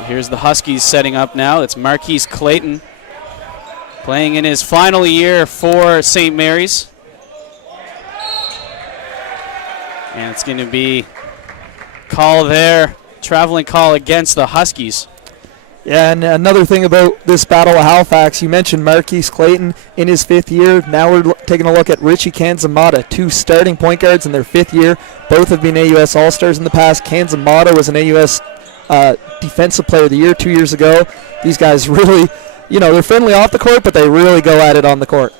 So here's the Huskies setting up now. It's Marquis Clayton playing in his final year for St. Mary's. And it's going to be call there, traveling call against the Huskies. Yeah, and another thing about this Battle of Halifax, you mentioned Marquis Clayton in his 5th year. Now we're taking a look at Richie Kanzamata, 2 starting point guards in their 5th year. Both have been AUS All-Stars in the past. Kanzamata was an AUS Defensive Player of the Year 2 years ago. These guys really, they're friendly off the court, but they really go at it on the court.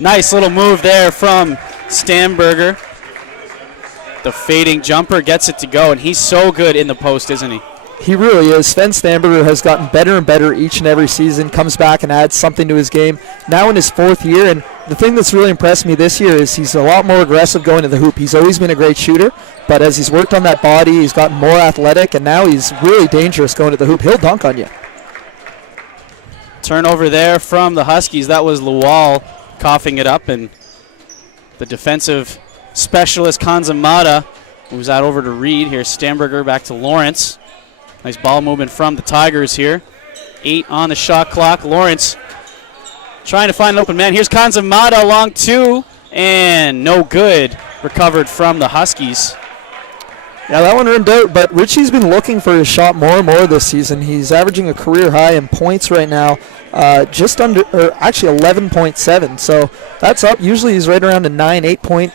Nice little move there from Stamberger. The fading jumper gets it to go, and he's so good in the post, isn't he? He really is. Sven Stamberger has gotten better and better each and every season, comes back and adds something to his game. Now in his 4th year, and the thing that's really impressed me this year is he's a lot more aggressive going to the hoop. He's always been a great shooter, but as he's worked on that body, he's gotten more athletic, and now he's really dangerous going to the hoop. He'll dunk on you. Turnover there from the Huskies. That was Lawal coughing it up, and the defensive specialist Kanzamata moves that over to Reed. Here's Stamberger back to Lawrence. Nice ball movement from the Tigers here. 8 on the shot clock. Lawrence trying to find an open man. Here's Kanzamata along 2, and no good. Recovered from the Huskies. Yeah, that one rimmed out, but Richie's been looking for his shot more and more this season. He's averaging a career high in points right now, just under, or actually 11.7. So that's up. Usually he's right around a 8 point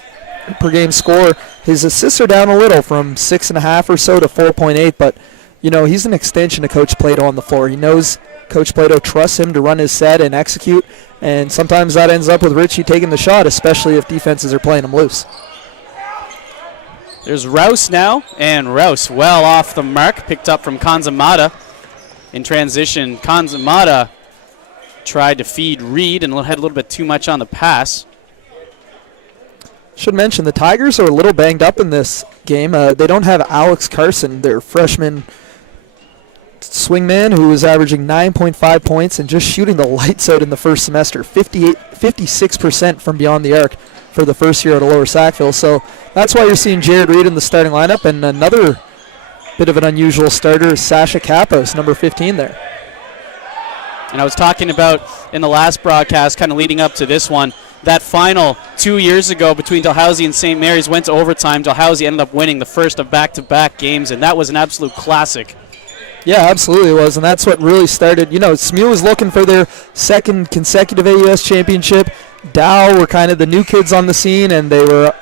per game score. His assists are down a little from 6.5 or so to 4.8, but he's an extension of Coach Plato on the floor. He knows Coach Plato trusts him to run his set and execute, and sometimes that ends up with Richie taking the shot, especially if defenses are playing him loose. There's Rouse now, and Rouse well off the mark, picked up from Kanzamata. In transition, Kanzamata tried to feed Reed and had a little bit too much on the pass. Should mention the Tigers are a little banged up in this game. They don't have Alex Carson, their freshman swingman, who was averaging 9.5 points and just shooting the lights out in the first semester, 56% from beyond the arc for the first year at Lower Sackville. So that's why you're seeing Jared Reed in the starting lineup, and another bit of an unusual starter is Sasha Kapos, number 15 there. And I was talking about in the last broadcast, kind of leading up to this one, that final 2 years ago between Dalhousie and St. Mary's went to overtime. Dalhousie ended up winning the first of back-to-back games, and that was an absolute classic. Yeah, absolutely it was, and that's what really started. SMU was looking for their 2nd consecutive AUS championship. Dow were kind of the new kids on the scene, and they were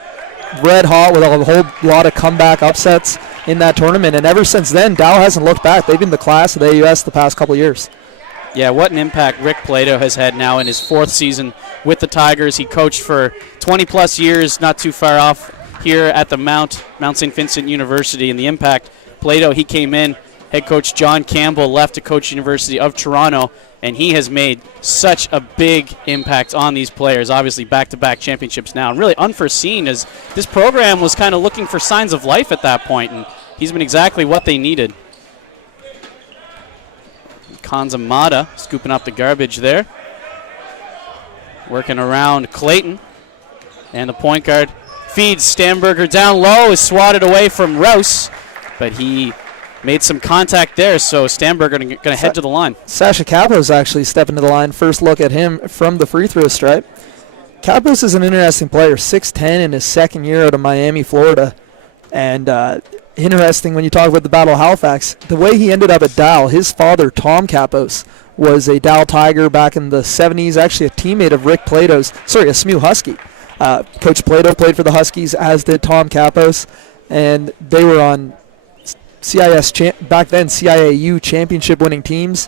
red hot with a whole lot of comeback upsets in that tournament. And ever since then, Dow hasn't looked back. They've been the class of the AUS the past couple of years. Yeah, what an impact Rick Plato has had now in his 4th season with the Tigers. He coached for 20-plus years, not too far off here at the Mount St. Vincent University. And the impact, Plato, he came in, head coach John Campbell left to coach University of Toronto, and he has made such a big impact on these players. Obviously, back-to-back championships now, and really unforeseen, as this program was kind of looking for signs of life at that point, and he's been exactly what they needed. Kanzamata scooping up the garbage there. Working around Clayton. And the point guard feeds Stamberger down low, is swatted away from Rouse, but he made some contact there, so Stamberger going to head to the line. Sasha Kapos actually stepping to the line. First look at him from the free throw stripe. Kapos is an interesting player, 6'10" in his 2nd year out of Miami, Florida. And interesting when you talk about the Battle of Halifax, the way he ended up at Dow, his father, Tom Kapos, was a Dow Tiger back in the 70s, actually a teammate of Rick Plato's, a SMU Husky. Coach Plato played for the Huskies, as did Tom Kapos, and they were on back then CIAU championship winning teams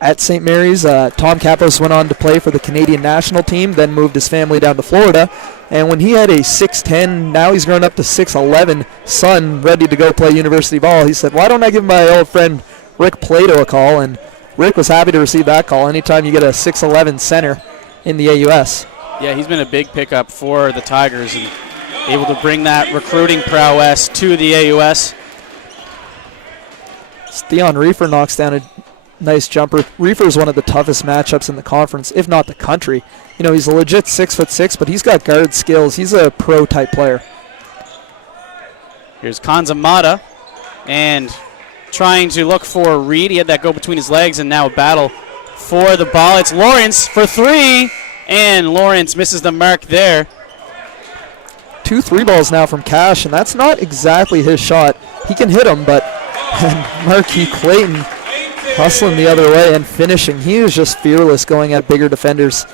at St. Mary's. Tom Kapos went on to play for the Canadian national team, then moved his family down to Florida. And when he had a 6'10", now he's grown up to 6'11", son ready to go play university ball, he said, why don't I give my old friend Rick Plato a call? And Rick was happy to receive that call anytime you get a 6'11" center in the AUS. Yeah, he's been a big pickup for the Tigers and able to bring that recruiting prowess to the AUS. Theon Reefer knocks down a nice jumper. Reefer is one of the toughest matchups in the conference, if not the country. He's a legit 6'6", but he's got guard skills. He's a pro-type player. Here's Kanzamata, and trying to look for Reed. He had that go between his legs, and now a battle for the ball. It's Lawrence for three, and Lawrence misses the mark there. 2 3-balls now from Cash, and that's not exactly his shot. He can hit them, but Marquis Clayton hustling the other way and finishing. He is just fearless going at bigger defenders.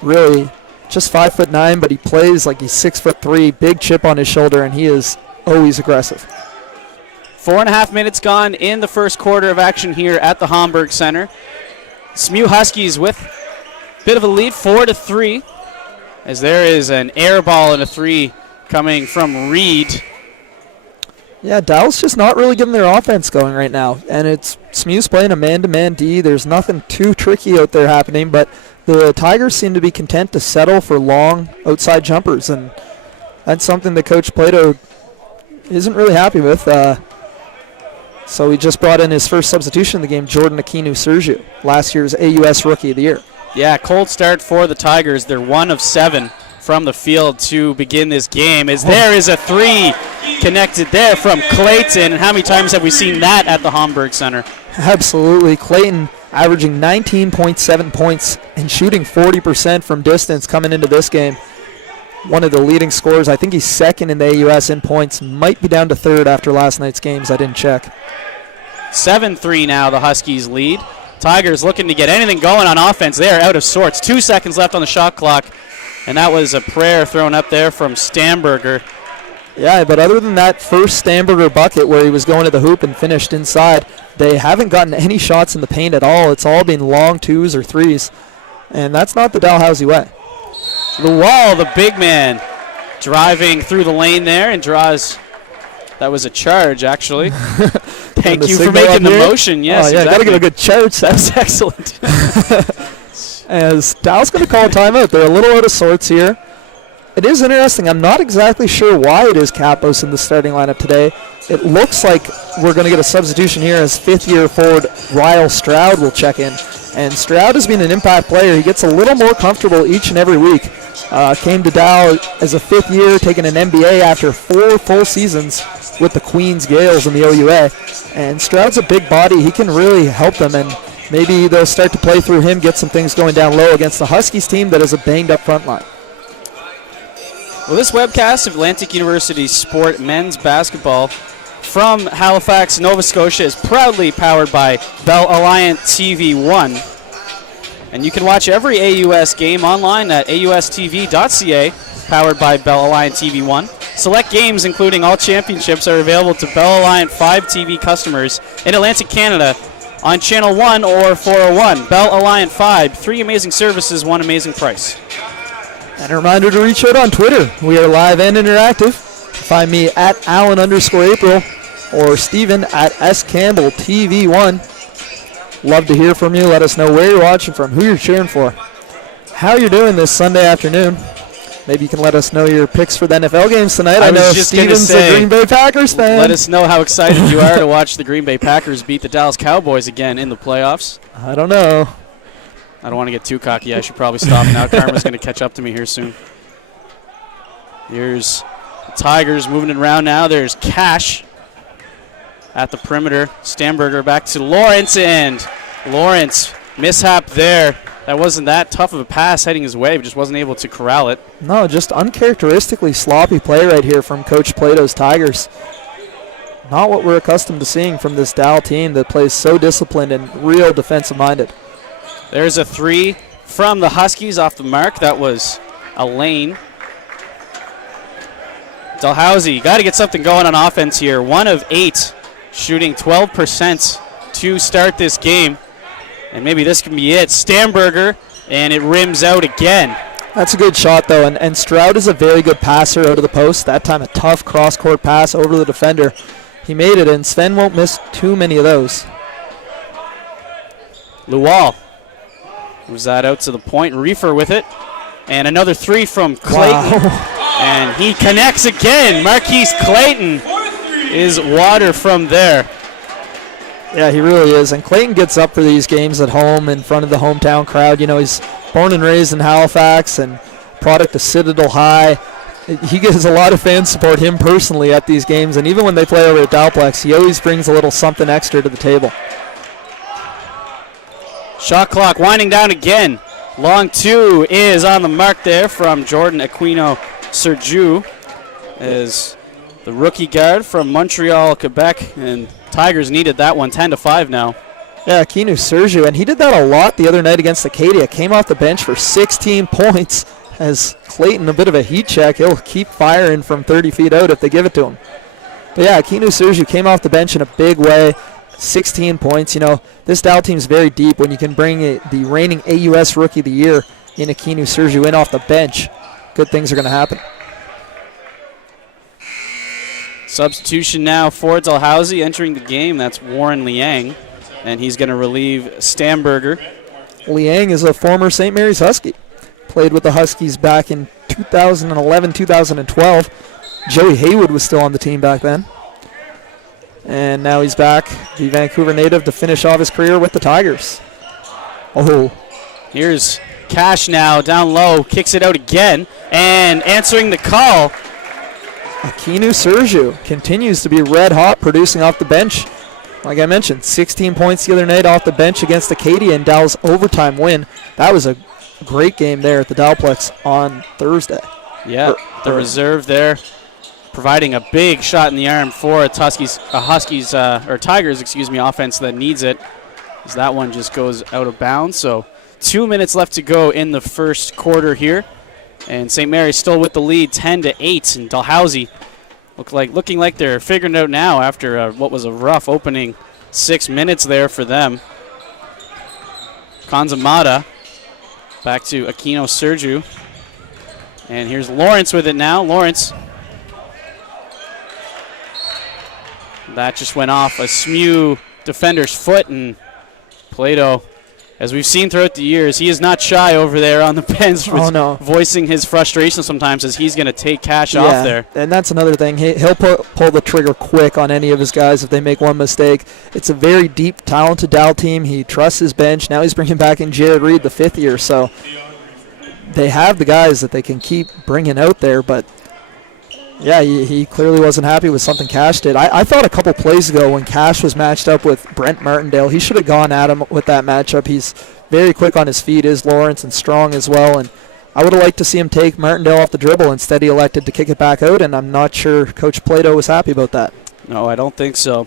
Really, just 5'9", but he plays like he's 6'3", big chip on his shoulder, and he is always aggressive. 4.5 minutes gone in the first quarter of action here at the Homburg Center. SMU Huskies with a bit of a lead, 4-3, as there is an air ball and a three coming from Reed. Yeah, Dal's just not really getting their offense going right now, and it's SMU's playing a man-to-man D. There's nothing too tricky out there happening, but the Tigers seem to be content to settle for long outside jumpers, and that's something that Coach Plato isn't really happy with. So he just brought in his first substitution in the game, Jordan Aquinu-Sergio, last year's AUS Rookie of the Year. Yeah, cold start for the Tigers. They're 1 of 7 from the field to begin this game, as there is a three connected there from Clayton. And how many times have we seen that at the Homburg Center? Absolutely. Clayton averaging 19.7 points and shooting 40% from distance coming into this game. One of the leading scorers. I think he's second in the AUS in points. Might be down to third after last night's games. I didn't check. 7-3 now, the Huskies lead. Tigers looking to get anything going on offense. They are out of sorts. 2 seconds left on the shot clock. And that was a prayer thrown up there from Stamberger. Yeah, but other than that first Stamberger bucket where he was going to the hoop and finished inside, they haven't gotten any shots in the paint at all. It's all been long 2s or 3s. And that's not the Dalhousie way. The wall, the big man, driving through the lane there and draws. That was a charge, actually. Thank you for making the motion. Yes, oh, yeah, exactly. Got to give a good charge. That was excellent. As Dal's going to call a timeout. They're a little out of sorts here. It is interesting. I'm not exactly sure why it is Kapos in the starting lineup today. It looks like we're going to get a substitution here as fifth-year forward Ryle Stroud will check in. And Stroud has been an impact player. He gets a little more comfortable each and every week. Came to Dal as a fifth year, taking an MBA after 4 full seasons with the Queens Gales in the OUA. And Stroud's a big body. He can really help them, and maybe they'll start to play through him, get some things going down low against the Huskies team that is a banged-up front line. Well, this webcast of Atlantic University Sport men's basketball from Halifax, Nova Scotia is proudly powered by Bell Alliant TV1. And you can watch every AUS game online at austv.ca, powered by Bell Alliant TV1. Select games, including all championships, are available to Bell Alliant 5 TV customers in Atlantic Canada on Channel 1 or 401. Bell Alliant 5, 3 amazing services, 1 amazing price. And a reminder to reach out on Twitter. We are live and interactive. Find me at Alan_April or Steven at SCampbellTV1. Love to hear from you. Let us know where you're watching from, who you're cheering for, how you're doing this Sunday afternoon. Maybe you can let us know your picks for the NFL games tonight. I know Steven's a Green Bay Packers fan. Let us know how excited you are to watch the Green Bay Packers beat the Dallas Cowboys again in the playoffs. I don't know. I don't want to get too cocky. I should probably stop now. Karma's going to catch up to me here soon. Here's the Tigers moving it around now. There's Cash at the perimeter. Stamberger back to Lawrence, and Lawrence mishap there. That wasn't that tough of a pass heading his way, but just wasn't able to corral it. No, just uncharacteristically sloppy play right here from Coach Plato's Tigers. Not what we're accustomed to seeing from this Dal team that plays so disciplined and real defensive-minded. There's a three from the Huskies off the mark. That was a lane. Dalhousie, got to get something going on offense here. 1 of 8, shooting 12% to start this game. And maybe this can be it. Stamberger, and it rims out again. That's a good shot, though, and Stroud is a very good passer out of the post. That time a tough cross-court pass over the defender. He made it, and Sven won't miss too many of those. Luwal moves that out to the point. Reefer with it. And another three from Clayton. Wow. And he connects again. Marquis Clayton is water from there. Yeah, he really is. And Clayton gets up for these games at home in front of the hometown crowd. You know, he's born and raised in Halifax and product of Citadel High. he gets a lot of fan support, him personally, at these games. And even when they play over at Dalplex, he always brings a little something extra to the table. Shot clock winding down again. Long two is on the mark there from Jordan Aquino Sergiu, as the rookie guard from Montreal, Quebec, and Tigers needed that one. 10-5 now. Yeah, Aquino Sergiu, and he did that a lot the other night against Acadia. Came off the bench for 16 points. As Clayton, a bit of a heat check. He'll keep firing from 30 feet out if they give it to him. But yeah, Aquino Sergiu came off the bench in a big way. 16 points. You know, this Dal team's very deep. When you can bring the reigning AUS Rookie of the Year in Aquino Sergiu in off the bench, good things are going to happen. Substitution now for Dalhousie entering the game. That's Warren Liang, and he's going to relieve Stamberger. Liang is a former St. Mary's Husky. Played with the Huskies back in 2011, 2012. Joey Haywood was still on the team back then. And now he's back, the Vancouver native, to finish off his career with the Tigers. Oh. Here's Cash now, down low, kicks it out again, and answering the call. Aquino Sergiu continues to be red hot, producing off the bench. Like I mentioned, 16 points the other night off the bench against Acadia in Dal's overtime win. That was a great game there at the Dalplex on Thursday. Yeah, the reserve there, providing a big shot in the arm for a Tigers offense that needs it, as that one just goes out of bounds. So 2 minutes left to go in the first quarter here, and St. Mary's still with the lead, 10-8, and Dalhousie looking like they're figuring it out now after what was a rough opening 6 minutes there for them. Kanzamata back to Aquino Sergiu. And here's Lawrence with it now. Lawrence. That just went off a SMU defender's foot, and Plato, as we've seen throughout the years, he is not shy over there on the bench, voicing his frustration sometimes as he's going to take Cash off there. And that's another thing. He'll pull the trigger quick on any of his guys if they make one mistake. It's a very deep, talented Dal team. He trusts his bench. Now he's bringing back in Jared Reed, the fifth year. So they have the guys that they can keep bringing out there. But, yeah, he clearly wasn't happy with something Cash did. I thought a couple plays ago when Cash was matched up with Brent Martindale, he should have gone at him with that matchup. He's very quick on his feet, is Lawrence, and strong as well. And I would have liked to see him take Martindale off the dribble. Instead, he elected to kick it back out, and I'm not sure Coach Plato was happy about that. No, I don't think so.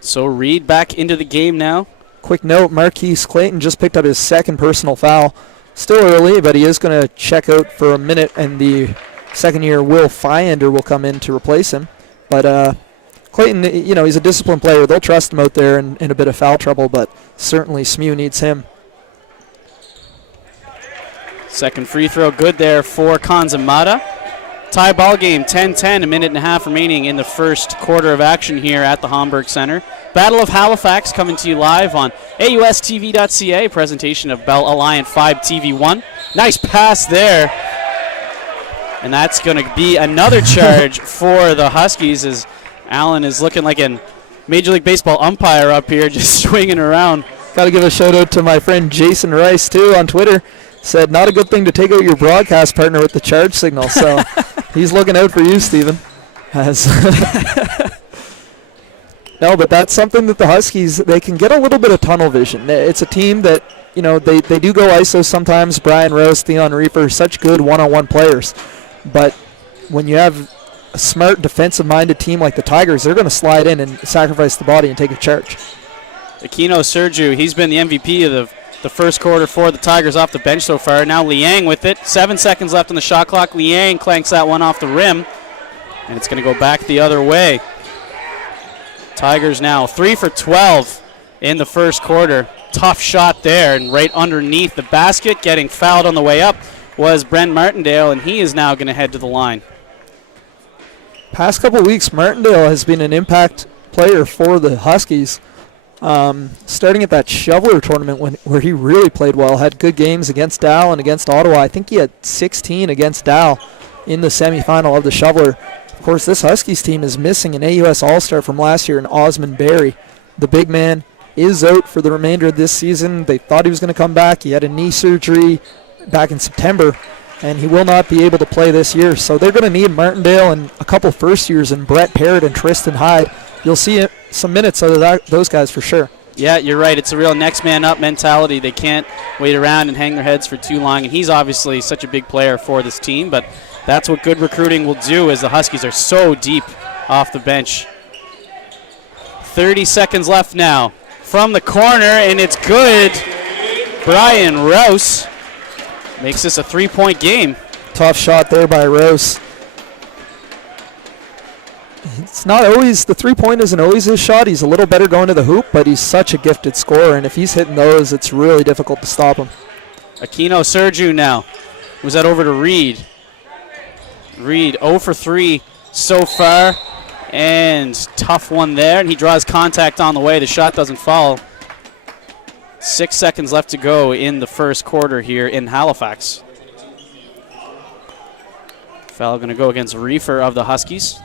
So Reed back into the game now. Quick note, Marquis Clayton just picked up his second personal foul. Still early, but he is going to check out for a minute, and the second-year Will Fyander will come in to replace him. But Clayton, he's a disciplined player. They'll trust him out there in a bit of foul trouble, but certainly SMU needs him. Second free throw good there for Kanzamata. Tie ball game, 10-10, a minute and a half remaining in the first quarter of action here at the Homburg Center. Battle of Halifax coming to you live on AUSTV.ca, presentation of Bell Alliant 5 TV1. Nice pass there. And that's going to be another charge for the Huskies, as Allen is looking like a Major League Baseball umpire up here, just swinging around. Got to give a shout-out to my friend Jason Rice, too, on Twitter. Said, not a good thing to take out your broadcast partner with the charge signal. So he's looking out for you, Stephen. No, but that's something that the Huskies, they can get a little bit of tunnel vision. It's a team that, they do go ISO sometimes. Brian Rose, Theon Reaper, such good one-on-one players. But when you have a smart, defensive-minded team like the Tigers, they're going to slide in and sacrifice the body and take a charge. Aquino Sergiu, he's been the MVP of the first quarter for the Tigers off the bench so far. Now Liang with it. 7 seconds left on the shot clock. Liang clanks that one off the rim, and it's going to go back the other way. Tigers now 3 for 12 in the first quarter. Tough shot there, and right underneath the basket, getting fouled on the way up, was Brent Martindale, and he is now going to head to the line. Past couple weeks, Martindale has been an impact player for the Huskies. Starting at that Shoveler tournament where he really played well, had good games against Dal and against Ottawa. I think he had 16 against Dal in the semifinal of the Shoveler. Of course, this Huskies team is missing an AUS All-Star from last year in Osmond Berry. The big man is out for the remainder of this season. They thought he was going to come back. He had a knee surgery back in September. and he will not be able to play this year. So they're going to need Martindale and a couple first years in Brett Parrott and Tristan Hyde. You'll see some minutes out of those guys for sure. Yeah, you're right. It's a real next man up mentality. They can't wait around and hang their heads for too long, and he's obviously such a big player for this team, but that's what good recruiting will do, as the Huskies are so deep off the bench. 30 seconds left now from the corner, and it's good. Brian Rouse makes this a 3-point game. Tough shot there by Rouse. It's not always, the 3-point isn't always his shot. He's a little better going to the hoop, but he's such a gifted scorer, and if he's hitting those, it's really difficult to stop him. Aquino Sergiu now. Was that over to Reed? Reed 0 for 3 so far, and tough one there, and he draws contact on the way. The shot doesn't fall. 6 seconds left to go in the first quarter here in Halifax. Foul going to go against Reefer of the Huskies.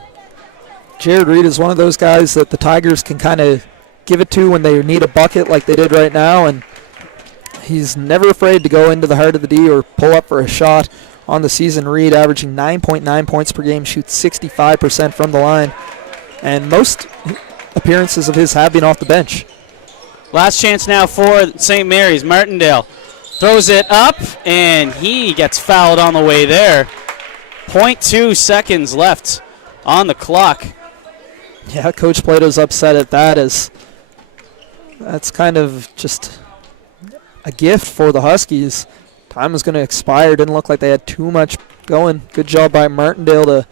Jared Reed is one of those guys that the Tigers can kind of give it to when they need a bucket like they did right now, and he's never afraid to go into the heart of the D or pull up for a shot. On the season, Reed averaging 9.9 points per game, shoots 65% from the line, and most appearances of his have been off the bench. Last chance now for St. Mary's. Martindale throws it up, and he gets fouled on the way there. 0.2 seconds left on the clock. Yeah, Coach Plato's upset at that, as that's kind of just a gift for the Huskies. Time was going to expire. Didn't look like they had too much going. Good job by Martindale to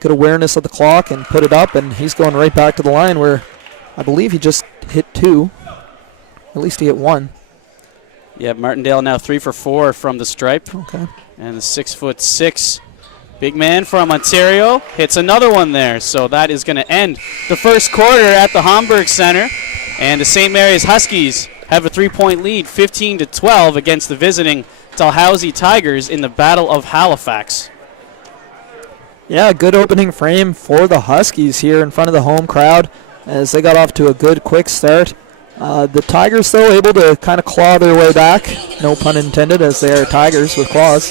get awareness of the clock and put it up, and he's going right back to the line where I believe he just hit 2. At least he hit 1. Yeah, Martindale now 3 for 4 from the stripe. Okay. And the 6'6" big man from Ontario hits another one there. So that is going to end the first quarter at the Homburg Center. And the St. Mary's Huskies have a 3-point lead, 15-12 against the visiting Dalhousie Tigers in the Battle of Halifax. Yeah, good opening frame for the Huskies here in front of the home crowd as they got off to a good quick start. The Tigers, though, able to kind of claw their way back, no pun intended, as they are Tigers with claws.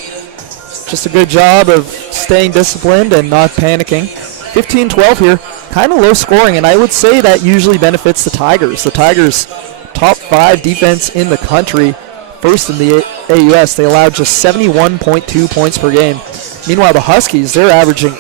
Just a good job of staying disciplined and not panicking. 15-12 here, kind of low scoring, and I would say that usually benefits the Tigers. The Tigers, top 5 defense in the country, first in the AUS. They allowed just 71.2 points per game. Meanwhile, the Huskies, they're averaging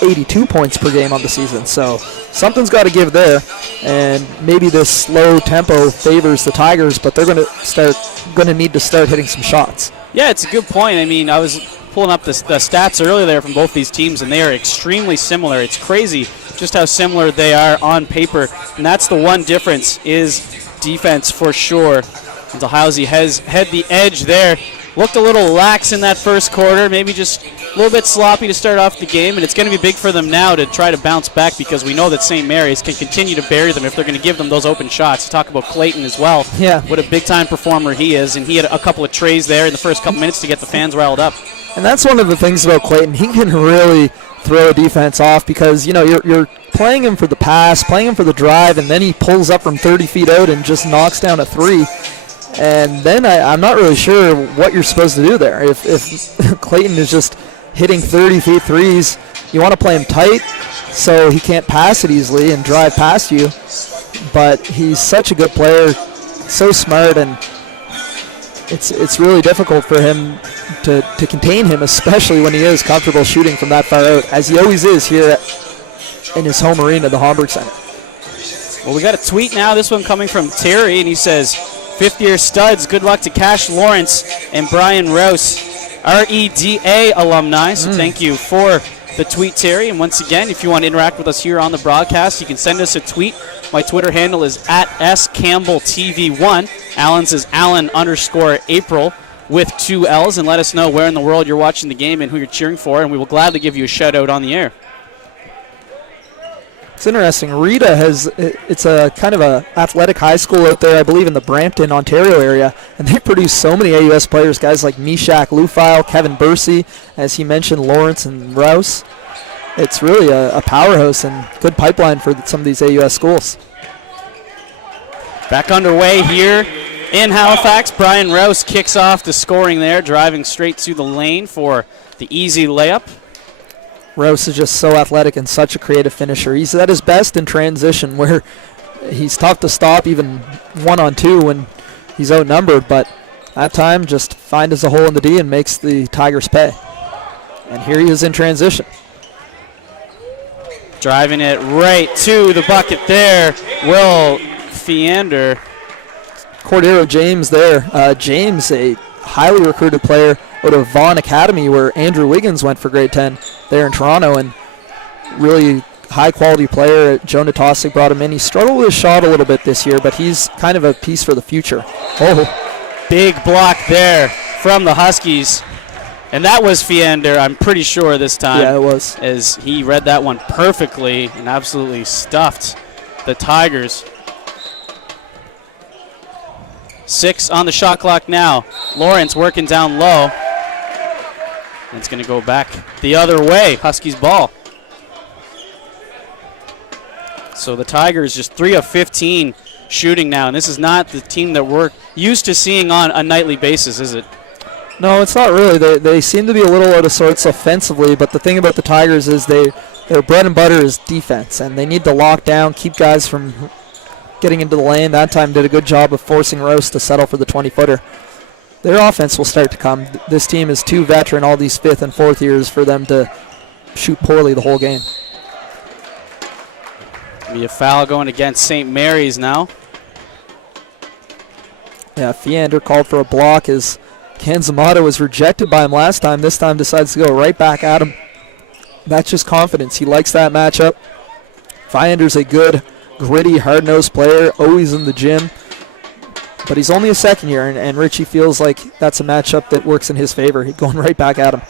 82 points per game on the season. So something's got to give there, and maybe this slow tempo favors the Tigers, but they're going to need to start hitting some shots. Yeah, it's a good point. I mean, I was pulling up the stats earlier there from both these teams, and they are extremely similar. It's crazy just how similar they are on paper, and that's the one difference is defense for sure. And Dalhousie has had the edge there. Looked a little lax in that first quarter, maybe just a little bit sloppy to start off the game, and it's going to be big for them now to try to bounce back because we know that St. Mary's can continue to bury them if they're going to give them those open shots. Talk about Clayton as well. Yeah. What a big-time performer he is, and he had a couple of trays there in the first couple minutes to get the fans riled up. And that's one of the things about Clayton. He can really throw a defense off because, you know, you're playing him for the pass, playing him for the drive, and then he pulls up from 30 feet out and just knocks down a 3. And then I'm not really sure what you're supposed to do there. If Clayton is just hitting 30 feet threes, you want to play him tight so he can't pass it easily and drive past you. But he's such a good player, so smart, and it's really difficult for him to contain him, especially when he is comfortable shooting from that far out, as he always is here in his home arena, the Homburg Center. Well, we got a tweet now, this one coming from Terry, and he says, fifth-year studs, good luck to Cash Lawrence and Brian Rouse, REDA alumni. So thank you for the tweet, Terry. And once again, if you want to interact with us here on the broadcast, you can send us a tweet. My Twitter handle is @SCampbellTV1. Alan's is Alan_April with 2 L's. And let us know where in the world you're watching the game and who you're cheering for, and we will gladly give you a shout-out on the air. It's interesting. Rita it's a kind of a athletic high school out there, I believe, in the Brampton, Ontario area, and they produce so many AUS players, guys like Meshach Lufile, Kevin Bursey, as he mentioned, Lawrence and Rouse. It's really a powerhouse and good pipeline for some of these AUS schools. Back underway here In Halifax, Brian Rouse kicks off the scoring there, driving straight to the lane for the easy layup. Rouse is just so athletic and such a creative finisher. He's at his best in transition, where he's tough to stop even 1-on-2 when he's outnumbered, but that time just finds a hole in the D and makes the Tigers pay. And here he is in transition. Driving it right to the bucket there, Will Feander. Cordero James there. James, a highly recruited player out of Vaughan Academy, where Andrew Wiggins went for grade 10 there in Toronto, and really high-quality player. Joe Natosik brought him in. He struggled with his shot a little bit this year, but he's kind of a piece for the future. Oh, big block there from the Huskies. And that was Feander, I'm pretty sure this time. Yeah, it was. As he read that one perfectly and absolutely stuffed the Tigers. 6 on the shot clock now. Lawrence working down low. And it's going to go back the other way. Huskies ball. So the Tigers just 3 of 15 shooting now. And this is not the team that we're used to seeing on a nightly basis, is it? No, it's not really. They seem to be a little out of sorts offensively, but the thing about the Tigers is their bread and butter is defense, and they need to lock down, keep guys from getting into the lane. That time did a good job of forcing Rouse to settle for the 20-footer. Their offense will start to come. This team is too veteran, all these 5th and 4th years, for them to shoot poorly the whole game. Be a foul going against St. Mary's now. Yeah, Feander called for a block as Kanzamata was rejected by him last time. This time decides to go right back at him. That's just confidence. He likes that matchup. Feander's a good, gritty, hard-nosed player, always in the gym. But he's only a second year, and Richie feels like that's a matchup that works in his favor. He's going right back at him.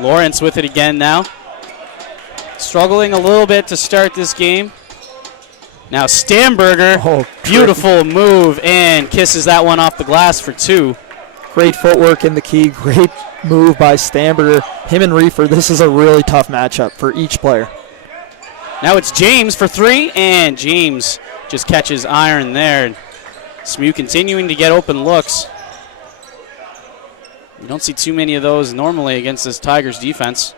Lawrence with it again now. Struggling a little bit to start this game. Now Stamberger, beautiful move, and kisses that one off the glass for 2. Great footwork in the key, great move by Stamberger. Him and Reefer, this is a really tough matchup for each player. Now it's James for 3, and James just catches iron there. SMU continuing to get open looks. You don't see too many of those normally against this Tigers defense.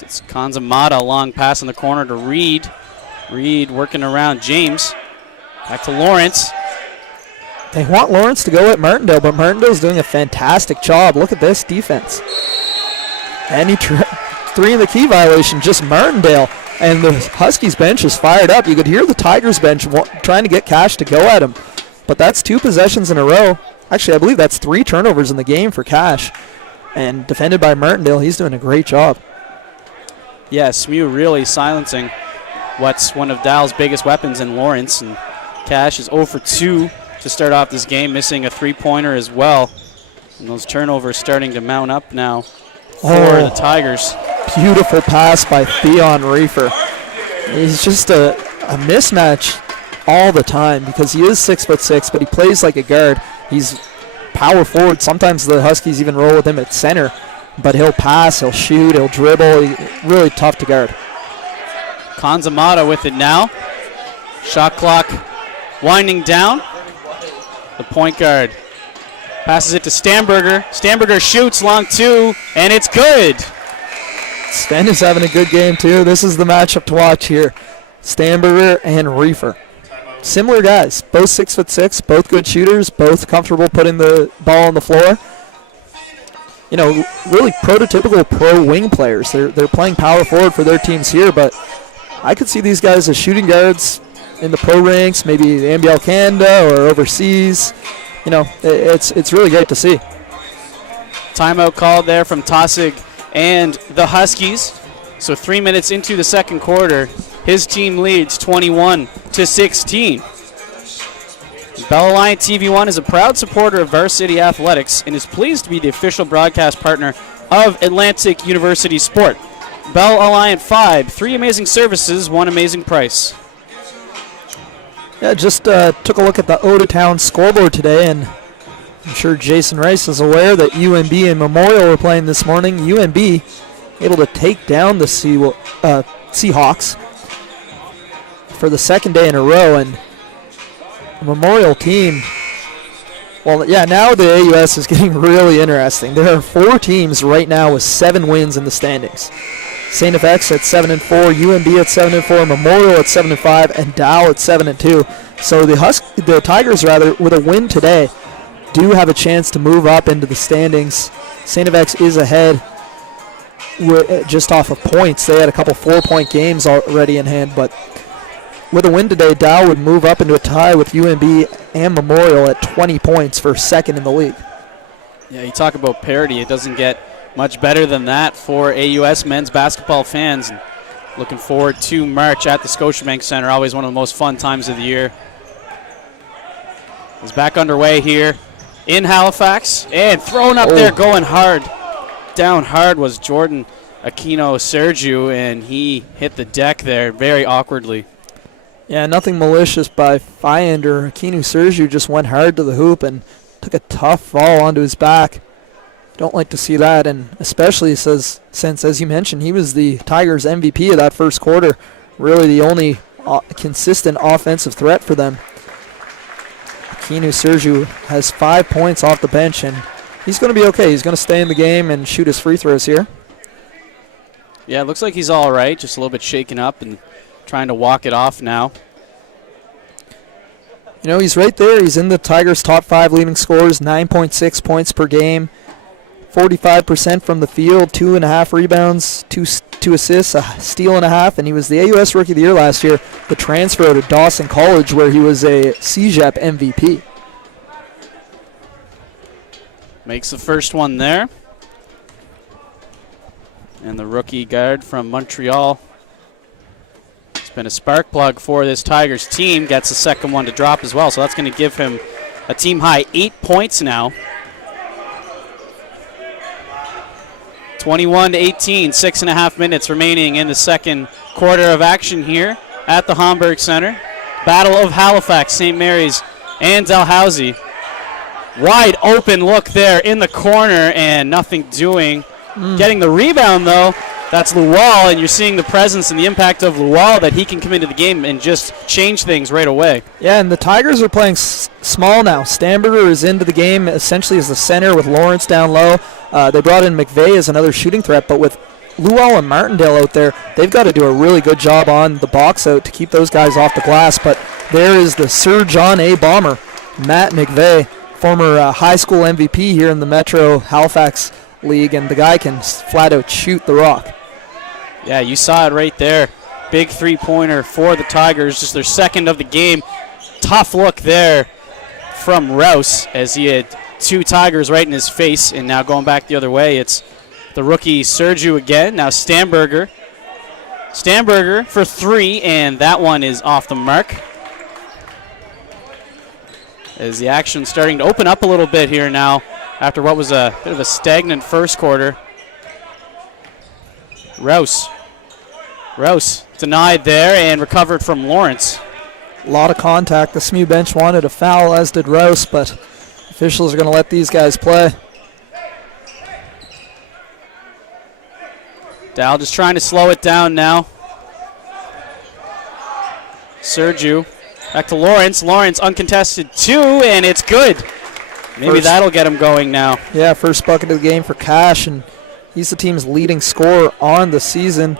It's Kanzamata, long pass in the corner to Reed. Reed working around James. Back to Lawrence. They want Lawrence to go at Martindale, but Martindale's doing a fantastic job. Look at this defense. And he 3 in the key violation, just Martindale. And the Huskies bench is fired up. You could hear the Tigers bench trying to get Cash to go at him. But that's 2 possessions in a row. Actually, I believe that's 3 turnovers in the game for Cash. And defended by Martindale, he's doing a great job. Yeah, SMU really silencing what's one of Dal's biggest weapons in Lawrence. And Cash is 0 for 2 to start off this game, missing a 3-pointer as well. And those turnovers starting to mount up now for the Tigers. Beautiful pass by Theon Reefer. He's just a mismatch all the time because he is 6'6", but he plays like a guard. He's power forward. Sometimes the Huskies even roll with him at center, but he'll pass, he'll shoot, he'll dribble. Really tough to guard. Kanzamata with it now. Shot clock winding down. The point guard passes it to Stamberger. Stamberger shoots long 2, and it's good. Sven is having a good game too. This is the matchup to watch here. Stamberger and Reefer. Similar guys, both 6'6", both good shooters, both comfortable putting the ball on the floor. You know, really prototypical pro wing players. They're playing power forward for their teams here, but I could see these guys as shooting guards in the pro ranks, maybe the NBL Canada or overseas. You know, it's really great to see. Timeout called there from Tossig and the Huskies. So 3 minutes into the second quarter, his team leads 21-16. Bell Alliance TV1 is a proud supporter of Varsity Athletics and is pleased to be the official broadcast partner of Atlantic University Sport. Bell Alliant 5, 3 amazing services, 1 amazing price. Yeah, just took a look at the Oda-Town scoreboard today, and I'm sure Jason Rice is aware that UMB and Memorial were playing this morning. UMB able to take down the Seahawks for the second day in a row, and Memorial team. Well, yeah, now the AUS is getting really interesting. There are 4 teams right now with 7 wins in the standings. St. FX at 7-4, UMB at 7-4, Memorial at 7-5, and Dow at 7-2. So the Tigers, with a win today, do have a chance to move up into the standings. St. FX is ahead just off of points. They had a couple 4-point games already in hand, but with a win today, Dow would move up into a tie with UMB and Memorial at 20 points for second in the league. Yeah, you talk about parity. It doesn't get much better than that for AUS men's basketball fans. And looking forward to March at the Scotiabank Center. Always one of the most fun times of the year. It's back underway here in Halifax. And thrown up there, going hard. Down hard was Jordan Aquino Sergiu, and he hit the deck there very awkwardly. Yeah, nothing malicious by Fyander. Aquino Sergiu just went hard to the hoop and took a tough fall onto his back. Don't like to see that, and especially since, as you mentioned, he was the Tigers' MVP of that first quarter. Really the only consistent offensive threat for them. Aquino Sergiu has 5 points off the bench, and he's going to be okay. He's going to stay in the game and shoot his free throws here. Yeah, it looks like he's all right, just a little bit shaken up and trying to walk it off now. You know, he's right there. He's in the Tigers' top 5 leading scorers, 9.6 points per game, 45% from the field, 2.5 rebounds, two assists, a steal and a half, and he was the AUS Rookie of the Year last year, the transfer to Dawson College where he was a CJEP MVP. Makes the first one there. And the rookie guard from Montreal. It's been a spark plug for this Tigers team. Gets the second one to drop as well. So that's going to give him a team high 8 points now. 21-18, 6.5 minutes remaining in the second quarter of action here at the Homburg Center. Battle of Halifax, St. Mary's, and Dalhousie. Wide open look there in the corner and nothing doing. Getting the rebound, though, that's Luwal, and you're seeing the presence and the impact of Luwal that he can come into the game and just change things right away. Yeah, and the Tigers are playing small now. Stamberger is into the game essentially as the center with Lawrence down low. They brought in McVeigh as another shooting threat, but with Luwal and Martindale out there, they've got to do a really good job on the box out to keep those guys off the glass. But there is the Sir John A. Bomber, Matt McVeigh, former high school MVP here in the Metro Halifax League, and the guy can flat out shoot the rock. Yeah, you saw it right there. Big three-pointer for the Tigers, just their second of the game. Tough look there from Rouse as he had 2 Tigers right in his face, and now going back the other way, it's the rookie Sergiu again. Now Stamberger for 3, and that one is off the mark. As the action starting to open up a little bit here now after what was a bit of a stagnant first quarter. Rouse denied there and recovered from Lawrence. A lot of contact. The SMU bench wanted a foul, as did Rouse, but officials are going to let these guys play. Dow just trying to slow it down now. Sergiu back to Lawrence. Lawrence uncontested 2, and it's good. Maybe that'll get him going now. Yeah, first bucket of the game for Cash, and he's the team's leading scorer on the season,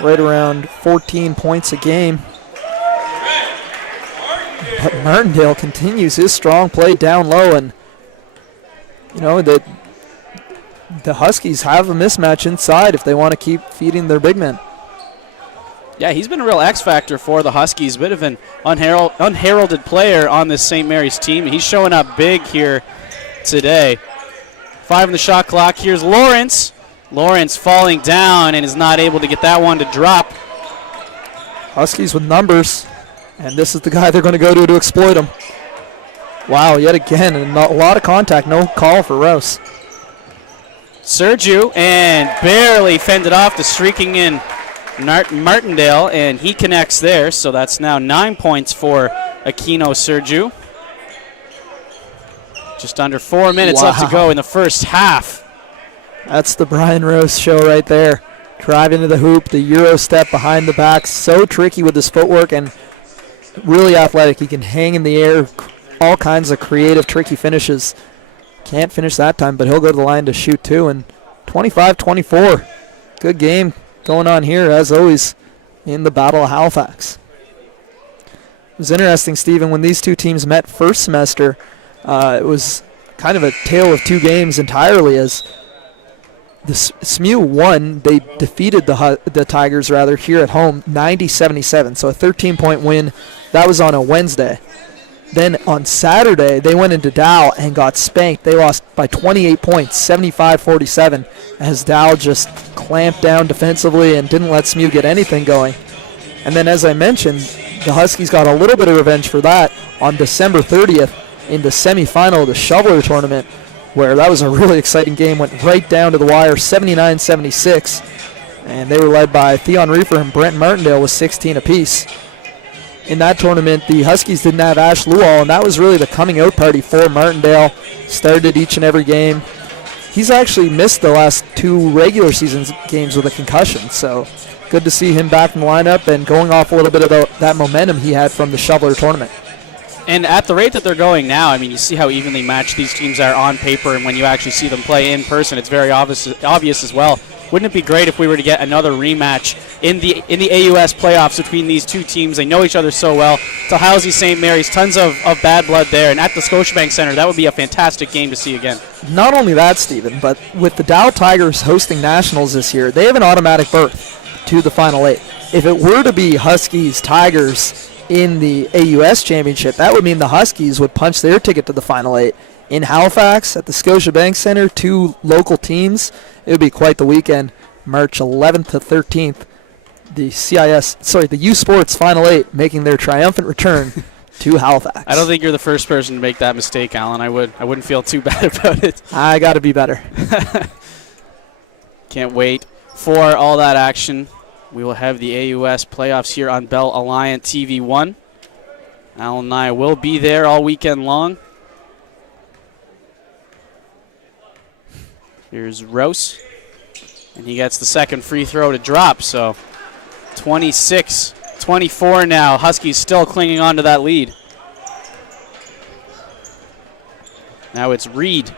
right around 14 points a game. But Martindale continues his strong play down low, and you know the Huskies have a mismatch inside if they want to keep feeding their big men. Yeah, he's been a real X factor for the Huskies. Bit of an unheralded player on this St. Mary's team. He's showing up big here today. 5 on the shot clock. Here's Lawrence. Lawrence falling down and is not able to get that one to drop. Huskies with numbers, and this is the guy they're going to go to exploit him. Wow, yet again, and a lot of contact. No call for Rouse. Sergiu, and barely fended off the streaking in Martindale, and he connects there, so that's now 9 points for Aquino Sergiu. Just under 4 minutes left to go in the first half. That's the Brian Rouse show right there. Drive into the hoop, the Euro step behind the back, so tricky with his footwork, and really athletic. He can hang in the air, all kinds of creative, tricky finishes. Can't finish that time, but he'll go to the line to shoot too. And 25-24. Good game going on here, as always, in the Battle of Halifax. It was interesting, Stephen, when these two teams met first semester, it was kind of a tale of two games entirely, as the SMU won. They defeated the Tigers here at home 90-77, so a 13-point win. That was on a Wednesday. Then on Saturday, they went into Dal and got spanked. They lost by 28 points, 75-47, as Dal just clamped down defensively and didn't let SMU get anything going. And then, as I mentioned, the Huskies got a little bit of revenge for that on December 30th in the semifinal of the Shoveler tournament, where that was a really exciting game, went right down to the wire, 79-76. And they were led by Theon Reefer and Brent Martindale with 16 apiece. In that tournament, the Huskies didn't have Ash Lual, and that was really the coming out party for Martindale. Started each and every game. He's actually missed the last two regular season games with a concussion, so good to see him back in the lineup and going off a little bit of that momentum he had from the Shoveler tournament. And at the rate that they're going now, I mean, you see how evenly matched these teams are on paper, and when you actually see them play in person, it's very obvious as well. Wouldn't it be great if we were to get another rematch in the AUS playoffs between these two teams? They know each other so well. Dalhousie, St. Mary's, tons of bad blood there. And at the Scotiabank Centre, that would be a fantastic game to see again. Not only that, Stephen, but with the Dow Tigers hosting Nationals this year, they have an automatic berth to the Final Eight. If it were to be Huskies, Tigers in the AUS Championship, that would mean the Huskies would punch their ticket to the Final Eight. In Halifax at the Scotiabank Centre, two local teams. It would be quite the weekend. March 11th to 13th, the U Sports Final Eight making their triumphant return to Halifax. I don't think you're the first person to make that mistake, Alan. I wouldn't feel too bad about it. I got to be better. Can't wait for all that action. We will have the AUS playoffs here on Bell Alliant TV1. Alan and I will be there all weekend long. Here's Rouse, and he gets the second free throw to drop, so 26-24 now. Huskies still clinging on to that lead. Now it's Reed.